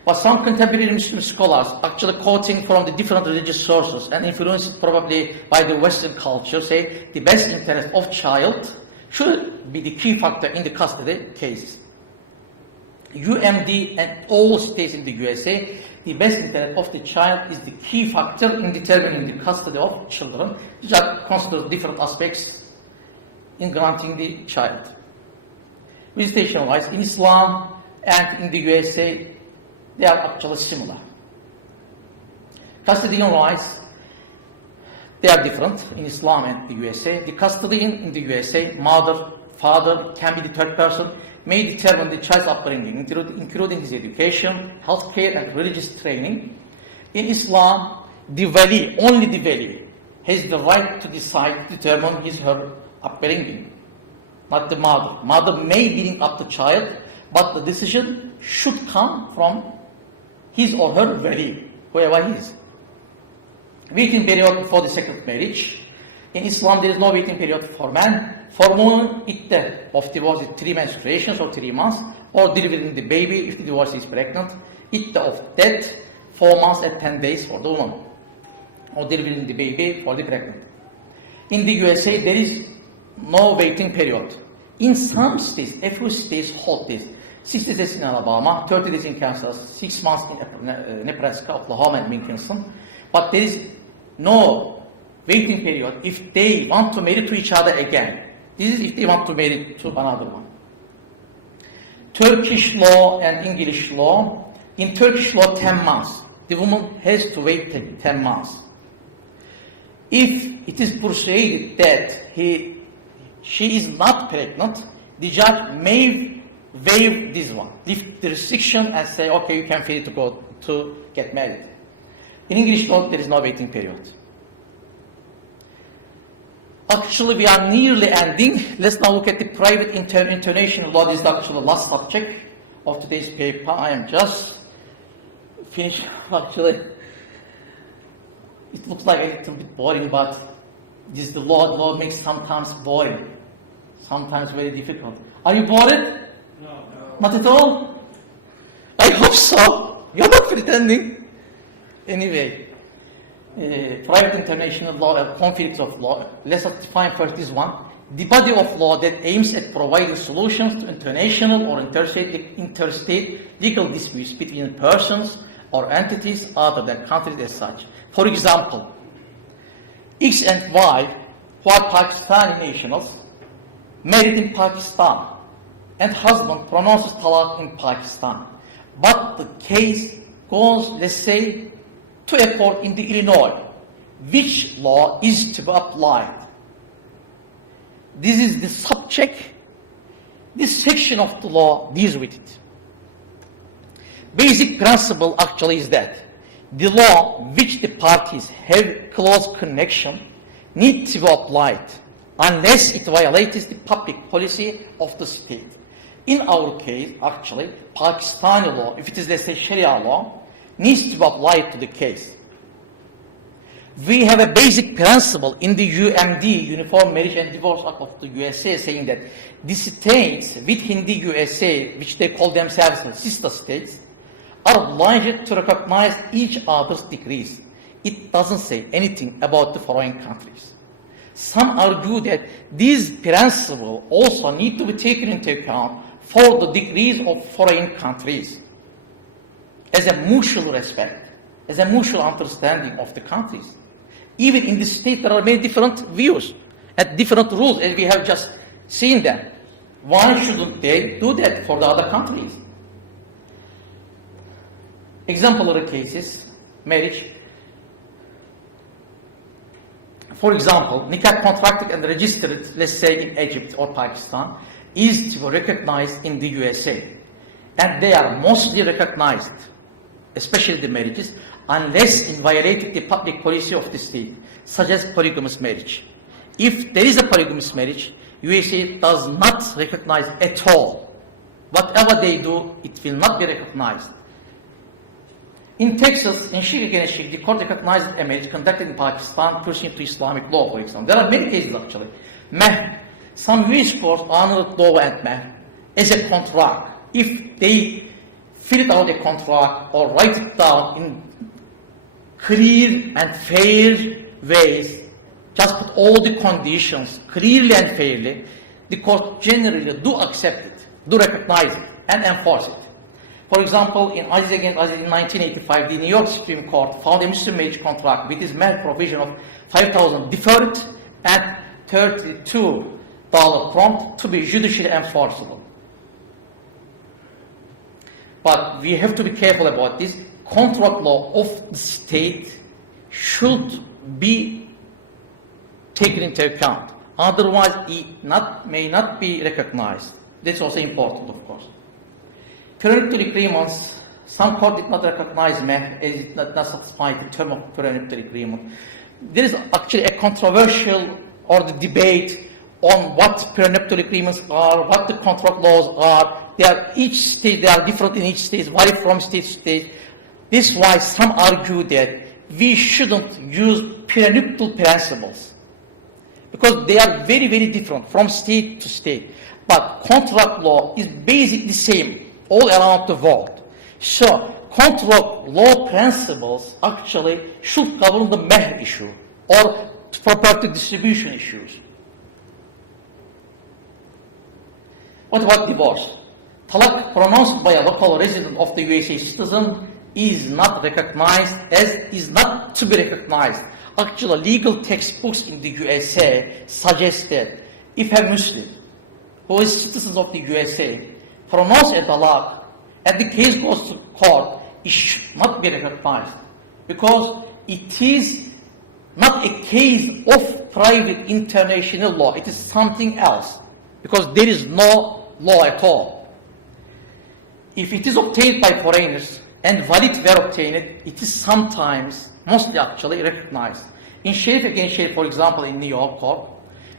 But some contemporary Muslim scholars, actually quoting from the different religious sources and influenced probably by the Western culture, say the best interest of child should be the key factor in the custody cases. UMDA and all states in the USA, the best interest of the child is the key factor in determining the custody of children. The judge considers different aspects in granting the child. Visitation-wise, in Islam and in the USA, they are actually similar. Custodian-wise, they are different in Islam and the USA. The custodian in the USA, mother, father, can be the third person, may determine the child's upbringing, including his education, healthcare, and religious training. In Islam, the wali, only the wali, has the right to decide, to determine her upbringing, not the mother. Mother may bring up the child, but the decision should come from his or her wali, whoever he is. Waiting period before the second marriage. In Islam, there is no waiting period for men. For women, iddah of divorce is 3 menstruations or 3 months, or delivering the baby if the divorce is pregnant. Iddah of death, 4 months and 10 days for the woman, or delivering the baby for the pregnant. In the USA, there is no waiting period. In some states, a few states hold this. 60 days in Alabama, 30 days in Kansas, 6 months in Nebraska, Oklahoma, and Wisconsin. But there is no waiting period if they want to marry to each other again. This is if they want to marry to another one. Turkish law and English law. In Turkish law, 10 months. The woman has to wait 10 months. If it is persuaded that she is not pregnant, the judge may waive this one, lift the restriction and say, okay, you can free to go to get married. In English law, there is no waiting period. Actually, we are nearly ending. Let's now look at the private international law. This is actually the last subject of today's paper. I am just finished, actually. It looks like a little bit boring, but this is the law. The law makes sometimes boring, sometimes very difficult. Are you bored? No. Not at all? Are I hope so. You're not pretending. Anyway, private international law, conflicts of law. Let's define first this one. The body of law that aims at providing solutions to international or interstate legal disputes between persons or entities other than countries as such. For example, X and Y, who are Pakistani nationals, married in Pakistan, and husband pronounces talak in Pakistan. But the case goes, let's say, to a court in the Illinois. Which law is to be applied? This is the subject. This section of the law deals with it. Basic principle actually is that the law which the parties have close connection needs to be applied unless it violates the public policy of the state. In our case, actually, Pakistani law, if it is, let's say, Sharia law, needs to be applied to the case. We have a basic principle in the UMDA, Uniform Marriage and Divorce Act of the USA, saying that the states within the USA, which they call themselves sister states, are obliged to recognize each other's decrees. It doesn't say anything about the foreign countries. Some argue that these principles also need to be taken into account for the decrees of foreign countries as a mutual respect, as a mutual understanding of the countries. Even in the state, there are many different views and different rules, as we have just seen them. Why shouldn't they do that for the other countries? Exemplary cases, marriage. For example, nikah contracted and registered, let's say in Egypt or Pakistan, is to be recognized in the USA. And they are mostly recognized, especially the marriages, unless it violated the public policy of the state, such as polygamous marriage. If there is a polygamous marriage, USA does not recognize at all. Whatever they do, it will not be recognized. In Texas, in Sheikh against Sheikh, the court recognized a marriage conducted in Pakistan pursuant to Islamic law, for example. There are many cases actually. Mehr. Some US courts honored law and mehr as a contract. If they fill out a contract or write it down in clear and fair ways, just put all the conditions clearly and fairly, the court generally do accept it, do recognize it, and enforce it. For example, in Aziz against Aziz in 1985, the New York Supreme Court found a Muslim marriage contract with its marriage provision of $5,000 deferred and $32 prompt to be judicially enforceable. But we have to be careful about this. Contract law of the state should be taken into account. Otherwise, it may not be recognized. That's also important, of course. Prenuptial agreements, some court did not recognize mehr as it does not satisfy the term of prenuptial agreement. There is actually a controversial or the debate on what prenuptial agreements are, what the contract laws are. They are each state, they are different in each state, vary from state to state. This is why some argue that we shouldn't use prenuptial principles because they are very, very different from state to state. But contract law is basically the same all around the world. So contract law principles actually should govern the mehr issue or property distribution issues. What about divorce? Talak pronounced by a local resident of the USA citizen is not recognized, as is not to be recognized. Actually, legal textbooks in the USA suggest that if a Muslim who is citizen of the USA pronounce a talak and the case goes to court, it should not be recognized because it is not a case of private international law. It is something else because there is no law at all. If it is obtained by foreigners and valid were obtained, it is sometimes, mostly actually, recognized. In Sharif against Sharif, for example, in New York court,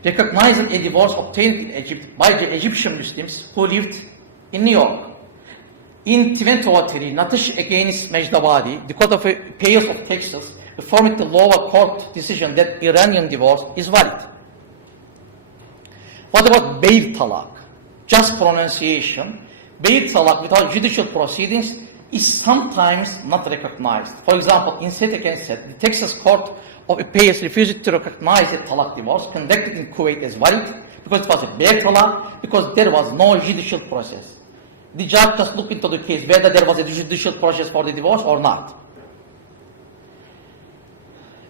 recognizing a divorce obtained in Egypt by the Egyptian Muslims who lived in New York. In 2003, Natish against Mejdabadi, the Court of Appeals of Texas, affirmed the lower court decision that Iranian divorce is valid. What about bail talak? Just pronunciation. Bail talak without judicial proceedings is sometimes not recognized. For example, in State against State, the Texas Court of Appeals refused to recognize a talak divorce conducted in Kuwait as valid because it was a bare talak, because there was no judicial process. The judge just looked into the case whether there was a judicial process for the divorce or not.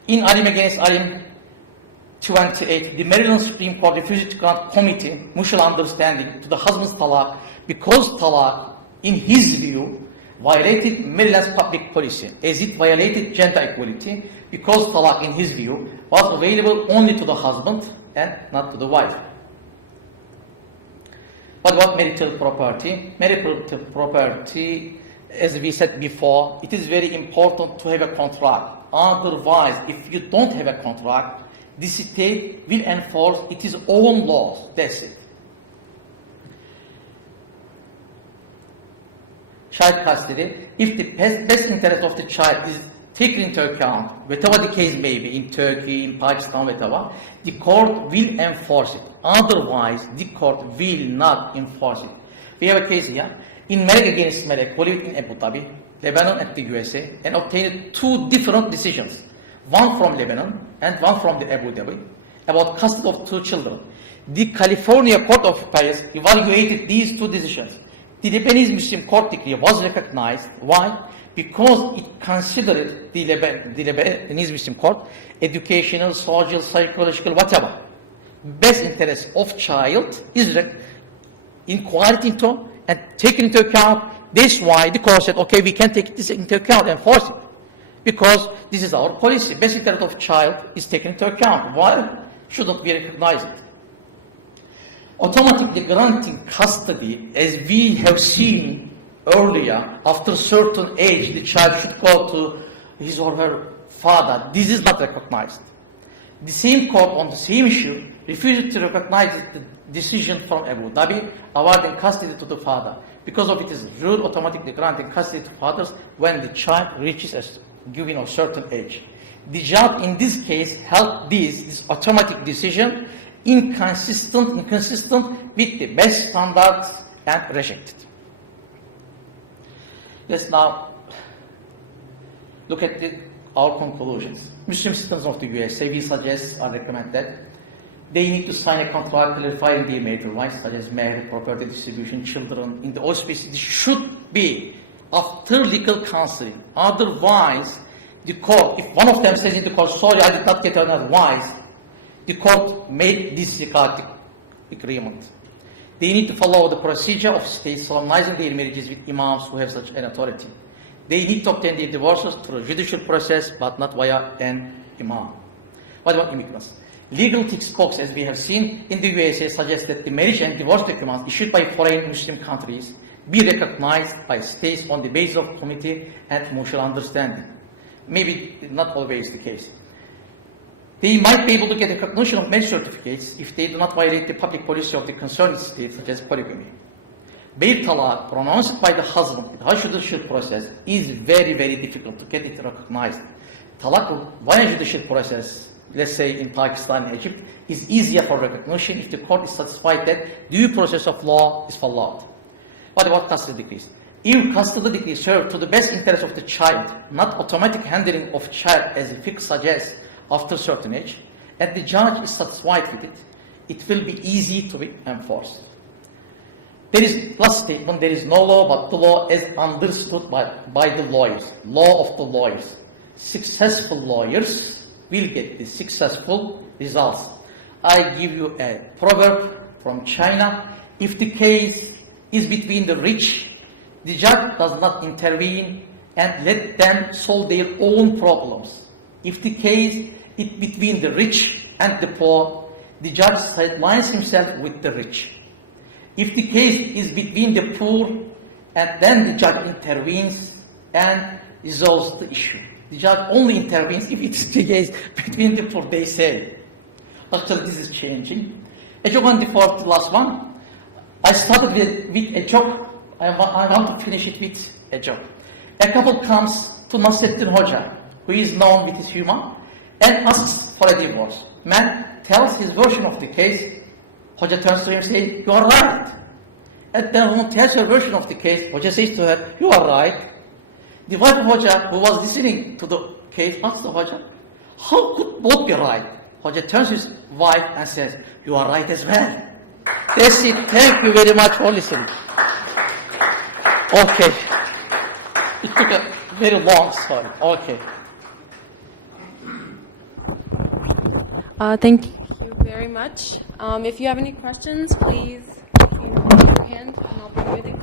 In Alim against Alim 28, the Maryland Supreme Court refused to grant committee mutual understanding to the husband's talak because talak, in his view, violated Maryland's public policy, as it violated gender equality, because talak, in his view, was available only to the husband and not to the wife. What about marital property? Marital property, as we said before, it is very important to have a contract. Otherwise, if you don't have a contract, the state will enforce its own laws. That's it. Child custody, if the best interest of the child is taken into account, whatever the case may be, in Turkey, in Pakistan, whatever, the court will enforce it. Otherwise, the court will not enforce it. We have a case here. In Merrick against Merrick, believed in Abu Dhabi, Lebanon and the USA, and obtained two different decisions. One from Lebanon and one from the Abu Dhabi, about custody of two children. The California Court of Appeals evaluated these two decisions. The Lebanese Muslim court decree was recognized. Why? Because it considered the Lebanese Muslim court educational, social, psychological, whatever. Best interest of child is inquired into and taken into account. That's why the court said, okay, we can take this into account and force it. Because this is our policy. Best interest of child is taken into account. Why shouldn't we recognize it? Automatically granting custody, as we have seen earlier, after a certain age, the child should go to his or her father. This is not recognized. The same court on the same issue refused to recognize the decision from Abu Dhabi awarding custody to the father, because of its rule automatically granting custody to fathers when the child reaches a given of certain age. The judge in this case held this automatic decision inconsistent with the best standards and rejected. Let's now look at our conclusions. Muslim citizens of the USA, we suggest or recommend that they need to sign a contract clarifying their marital rights, such as marriage, property distribution, children. In the auspices, this should be after legal counseling. Otherwise, the court, if one of them says in the court, sorry, I did not get an advice, the court made disregard the agreement. They need to follow the procedure of states solemnizing their marriages with imams who have such an authority. They need to obtain their divorces through a judicial process, but not via an imam. What about immigrants? Legal textbooks, as we have seen in the USA, suggest that the marriage and divorce documents issued by foreign Muslim countries be recognized by states on the basis of committee and mutual understanding. Maybe not always the case. They might be able to get recognition of marriage certificates if they do not violate the public policy of the concerned state, such as polygamy. Bare talaq, pronounced by the husband with high judicial process, is very, very difficult to get it recognized. Talaq via judicial process, let's say in Pakistan and Egypt, is easier for recognition if the court is satisfied that due process of law is followed. What about custody decrees? If custody decrees serve to the best interest of the child, not automatic handling of child as the fiqh suggests after a certain age, and the judge is satisfied with it, it will be easy to be enforced. There is last statement, there is no law but the law as understood by the lawyers, law of the lawyers. Successful lawyers will get the successful results. I give you a proverb from China. If the case is between the rich, the judge does not intervene and let them solve their own problems. If the case is between the rich and the poor, the judge sidelines himself with the rich. If the case is between the poor, and then the judge intervenes and resolves the issue. The judge only intervenes if it's the case between the poor, they say. Actually, this is changing. A joke on the fourth, last one. I started with a joke. I want to finish it with a joke. A couple comes to Nasreddin Hoca, who is known with his humor, and asks for a divorce. Man tells his version of the case. Hoca turns to him and says, you are right. And then woman tells her version of the case. Hoca says to her, you are right. The wife of Hoca, who was listening to the case, asked the Hoca, how could both be right? Hoca turns to his wife and says, you are right as well. That's it. Thank you very much for listening. Okay. It took a very long story. Okay. Thank you very much. If you have any questions, please raise your hand and I'll bring you the.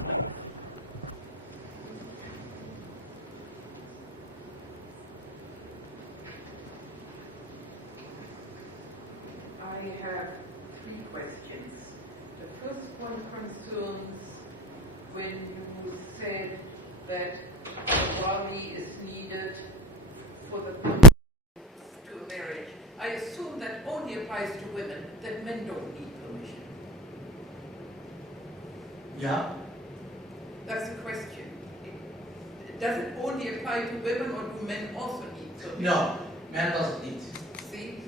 I have 3 questions. The first one concerns when you said that a wali is needed for the permission to a marriage. I assume that only applies to women, that men don't need permission. Yeah. That's the question. Does it only apply to women or do men also need permission? No, man doesn't need. See?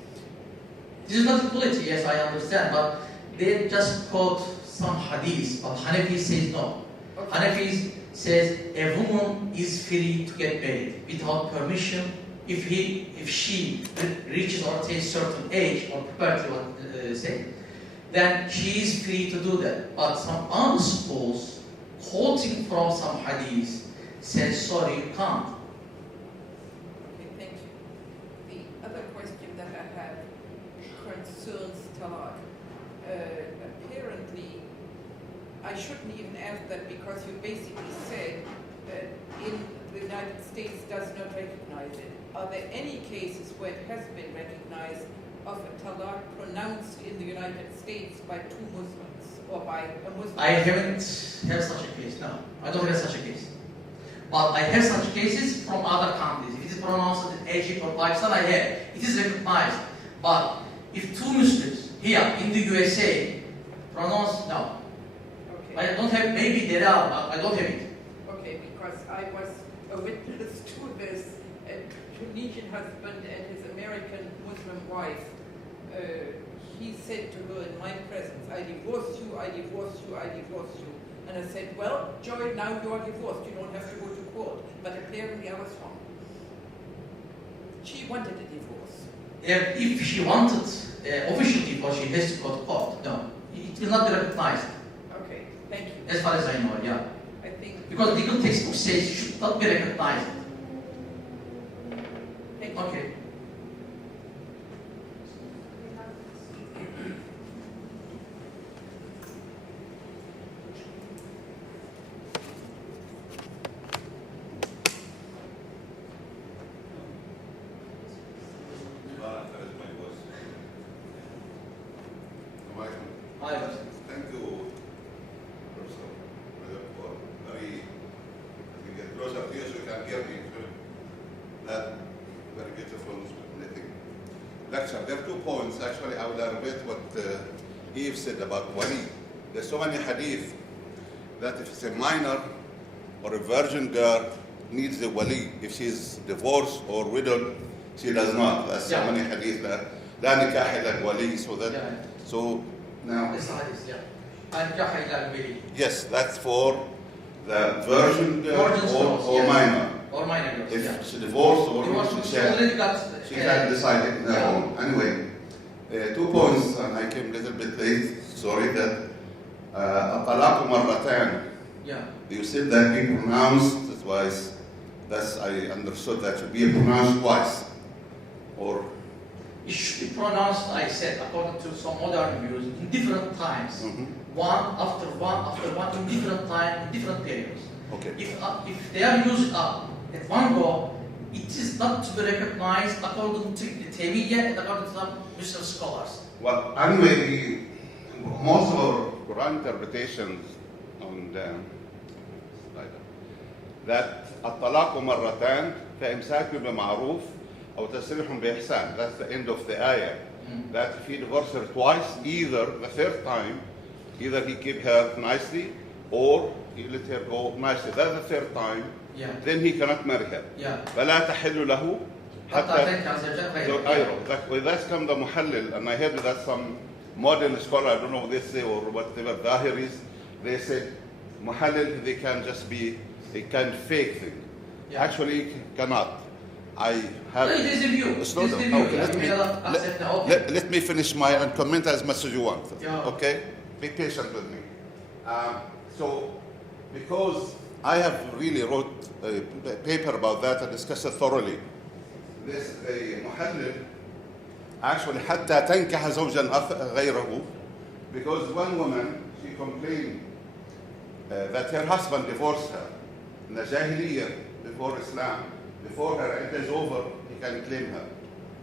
This is not equality, yes, I understand, but they just quote some hadith, but Hanafi says no. Okay. Hanafi says a woman is free to get married without permission if she reaches or attains certain age or puberty, say, then she is free to do that. But some other schools, quoting from some hadith, says sorry, you can't. Okay, thank you. The other question that I have concerns Talak. Apparently, I shouldn't even ask that because you basically said that in the United States does not recognize it. Are there any cases where it has been recognized of a talaq pronounced in the United States by 2 Muslims or by a Muslim? I haven't had such a case, no. I don't have such a case. But I have such cases from other countries. If it is pronounced in Egypt or Pakistan, I have. It is recognized. But if 2 Muslims here in the USA pronounce, no. Okay. I don't have, maybe there are, but I don't have it. Okay, because I was a witness to this. A Tunisian husband and his American Muslim wife, he said to her in my presence, I divorce you, I divorce you, I divorce you. And I said, well, Joy, now you are divorced. You don't have to go to court. But apparently I was wrong. She wanted a divorce. If she wanted official divorce, she has to go to court. No, it will not be recognized. Okay, thank you. As far as I know, yeah. I think. Because the legal textbook says it should not be recognized. Thank you. Okay. Hi. Thank you, Professor, for very, as we get closer to you, so you can hear me. That very beautiful lecture. There are 2 points. Actually, I will repeat what Eve said about wali. There's so many hadith that if it's a minor or a virgin girl needs a wali. If she's divorced or widowed, she does not. There's so many hadith that la nikah illa wali. So that so. Now, yes, that's for the virgin girl or minor. Or minor girls, If she divorced or she can decide it on her own. Anyway, 2 points, and I came a little bit late. Sorry that الطلاق مرتان. Yeah. You said that be pronounced twice. That's I understood that should be pronounced twice, or. It should be pronounced, I said, according to some modern views, in different times. One after one, in different time, in different periods. Okay. If they are used up at one go, it is not to be recognized according to the Taymiyyah and according to some Muslim scholars. Well, anyway, most of our Quran interpretations on that الطلاق مرتان فإمساك بمعروف أو تسريح بإحسان. That's the end of the ayah. That if he divorced her twice, either the 3rd time, either he keep her nicely or he let her go nicely. That's the 3rd time. Then he cannot marry her. فلا تحل له حتى غيره. That's come the muhallil, and I heard that some modern scholar, I don't know what they say or whatever Dahiris, they said muhallil, they can just be a kind of fake thing. Yeah. actually cannot. I have. No, it is a view. Slow It is down. a view. Okay, You cannot accept now. Okay. let me finish my and comment as much as you want. Yeah. Okay? Be patient with me. So, because I have really wrote a paper about that and discussed it thoroughly. This محلل actually حتى تنكح زوجا غيره, because one woman, she complained that her husband divorced her in the Jahiliyyah, before Islam. Before her iddah is over, he can claim her.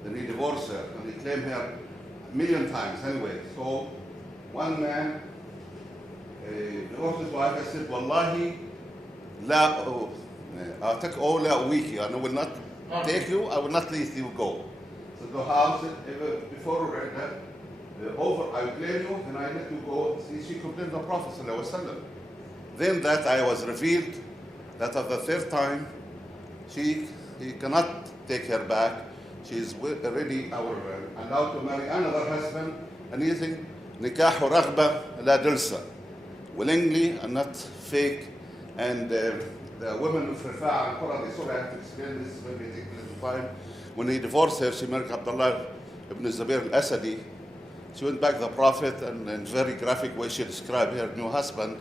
Then he divorced her and he claimed her a million times anyway. So one man divorced his wife and said, Wallahi, la weeki, I will not take you, I will not let you go. So the house, before over, I will claim you, then I let you go. She complained to the Prophet ﷺ. Then that I was revealed that at the third time, he cannot take her back. She is already allowed to marry another husband, and using nikah raghba la dilsa, willingly and not fake. And the women of Rifa'a and Qura, they have to explain this when they take a little time. When he divorced her, she married Abdullah ibn Zubair al-Asadi. She went back to the Prophet, and in very graphic way she described her new husband.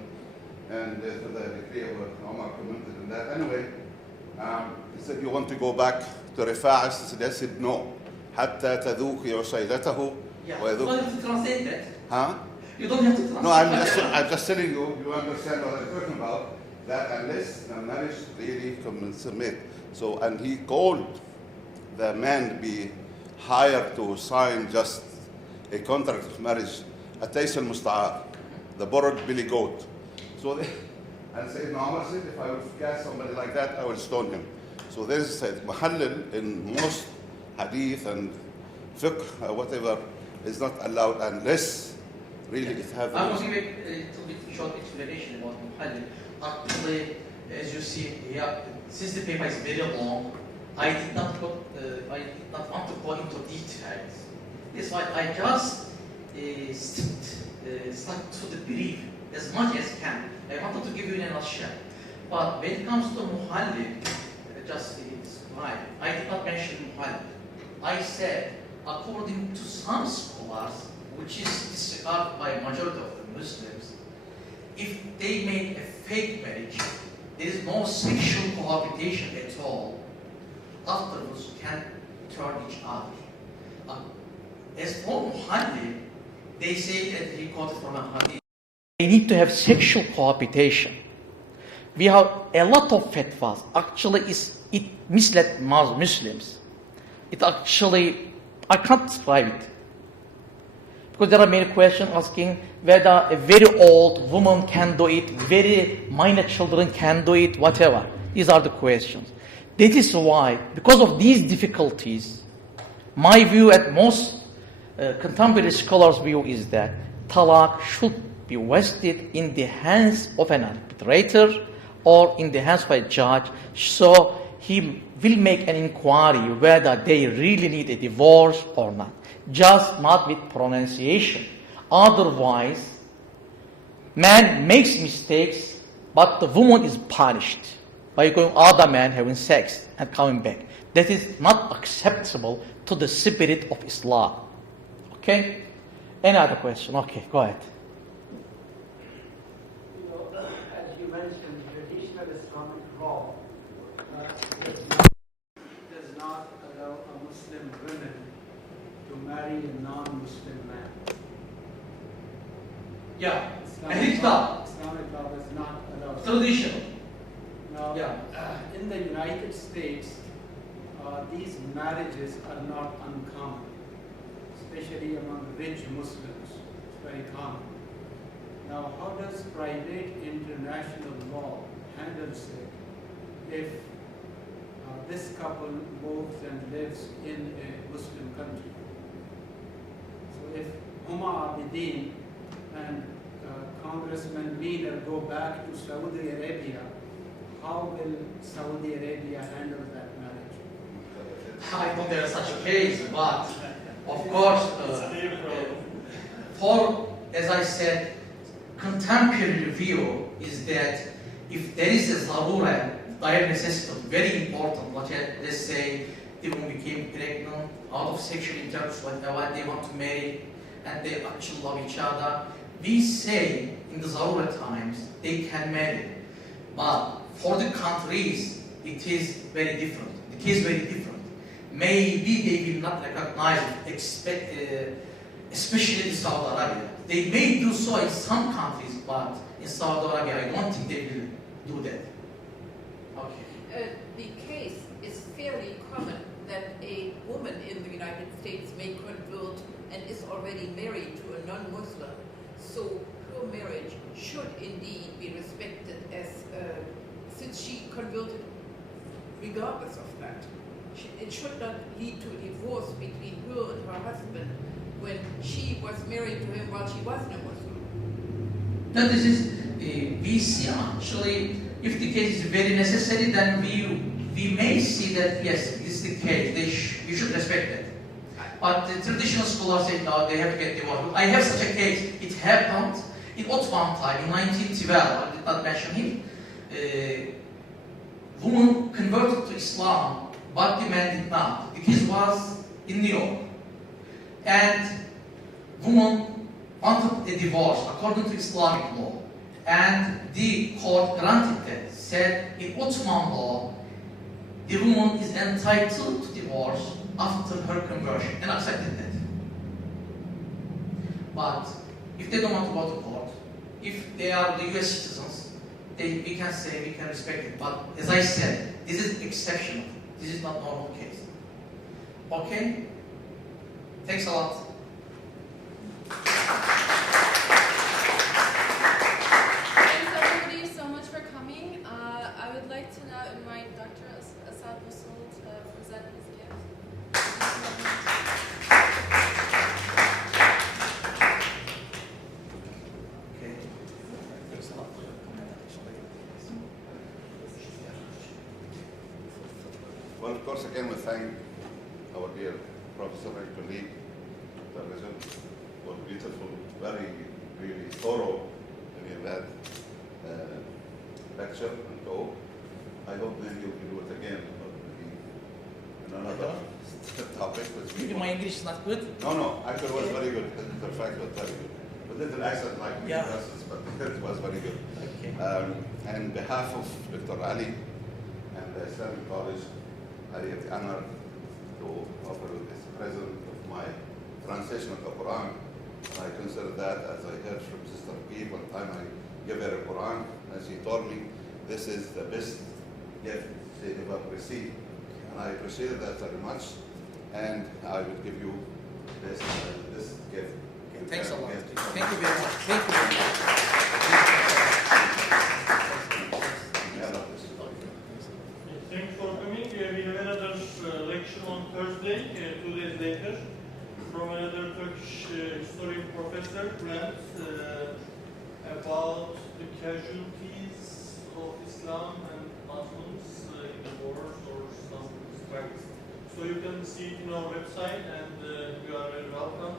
And the decree of Omar commented on that. Anyway, he said, you want to go back to Rifa'a? I said, no. حتى تذوقي عصيلته Yeah. ويذوق. You don't have to translate that. Huh? You don't have to translate. No, I'm just telling you, you understand what I'm talking about, that unless the marriage really consummate. So, and he called the man be hired to sign just a contract of marriage, a tays al-musta'ar, the borrowed billy goat. So, and Sayyidina Umar said, if I would catch somebody like that, I will stone him. So there's a muhallil in most hadith and fiqh, whatever, is not allowed unless really it has. I will give a little bit short explanation about muhallil. Actually, as you see here, since the paper is very long, I did not want to go into details. That's why I just stuck to the brief as much as can. I wanted to give you in a nutshell. But when it comes to muhallil, just describe, I did not mention muhallil. I said, according to some scholars, which is disregarded by a majority of the Muslims, if they make a fake marriage, there is no sexual cohabitation at all. Afterwards, you can turn each other. As for muhallil, they say that he quoted from a hadith. They need to have sexual cohabitation. We have a lot of fatwas. Actually, it misled Muslims. It actually, I can't describe it. Because there are many questions asking whether a very old woman can do it, very minor children can do it, whatever. These are the questions. That is why, because of these difficulties, my view at most contemporary scholars' view is that talaq should be vested in the hands of an arbitrator or in the hands of a judge, so he will make an inquiry whether they really need a divorce or not, just not with pronunciation. Otherwise, man makes mistakes, but the woman is punished by going other man having sex and coming back. That is not acceptable to the spirit of Islam. Okay? Any other question? Okay, go ahead. As you mentioned, traditional Islamic law does not allow a Muslim woman to marry a non-Muslim man. Yeah. Islamic law does not allow that. Traditional. Now, Yeah. in the United States, these marriages are not uncommon, especially among rich Muslims. It's very common. Now, how does private international law handle it if this couple moves and lives in a Muslim country? So if Huma Abidin and Congressman Wiener go back to Saudi Arabia, how will Saudi Arabia handle that marriage? I thought there was such a case, but of course, for, as I said, contemporary view is that if there is a zarura, dire necessity, very important. Let's say the woman became pregnant out of sexual intercourse, what they want to marry, and they actually love each other. We say in the Zarura times they can marry, but for the countries it is very different. It is very different. Maybe they will not recognize it, especially in Saudi Arabia. They may do so in some countries, but in Saudi Arabia, I don't think they will do that. Okay. The case is fairly common that a woman in the United States may convert and is already married to a non-Muslim. So her marriage should indeed be respected as, since she converted regardless of that. It should not lead to a divorce between her and her husband when she was married to him while she wasn't a Muslim. Now this is, we see actually, if the case is very necessary, then we may see that yes, this is the case, you should respect it. But the traditional scholars say no, they have to get divorced. I have such a case, it happened in Ottoman time, in 1912, I did not mention it. Woman converted to Islam, but the man did not. The case was in New York. And woman wanted a divorce according to Islamic law. And the court granted that, said in Ottoman law, the woman is entitled to divorce after her conversion, and accepted that. But if they don't want to go to court, if they are the US citizens, we can say we can respect it. But as I said, this is exceptional. This is not normal case. Okay? Thanks a lot. Thanks everybody so much for coming. I would like to now invite Dr. Asad Musul to present his gift. Okay. Thanks a lot. Well, of course, again, we thank our dear Professor and colleague, Dr. Rizal, for beautiful, very, really thorough and that lecture and talk. I hope then you will do it again, but maybe in another topic. Maybe my English is not good. No, actually it was very good. The fact was very good. But little accent like me, Yeah. but it was very good. Okay. On behalf of Dr. Ali and the Islamic College, I have the honor to offer as president of my translation of the Quran. And I consider that, as I heard from Sister Eve one time, I gave her a Quran, and she told me this is the best gift she ever received. And I appreciate that very much. And I will give you this gift. Thanks a lot. Thank you very much. Thank you very much. Thanks for coming. We have another lecture on Thursday, 2 days later, from another Turkish historian professor, Grant, about the casualties of Islam and Muslims in the wars or some strikes. So you can see it in our website, and you are very welcome.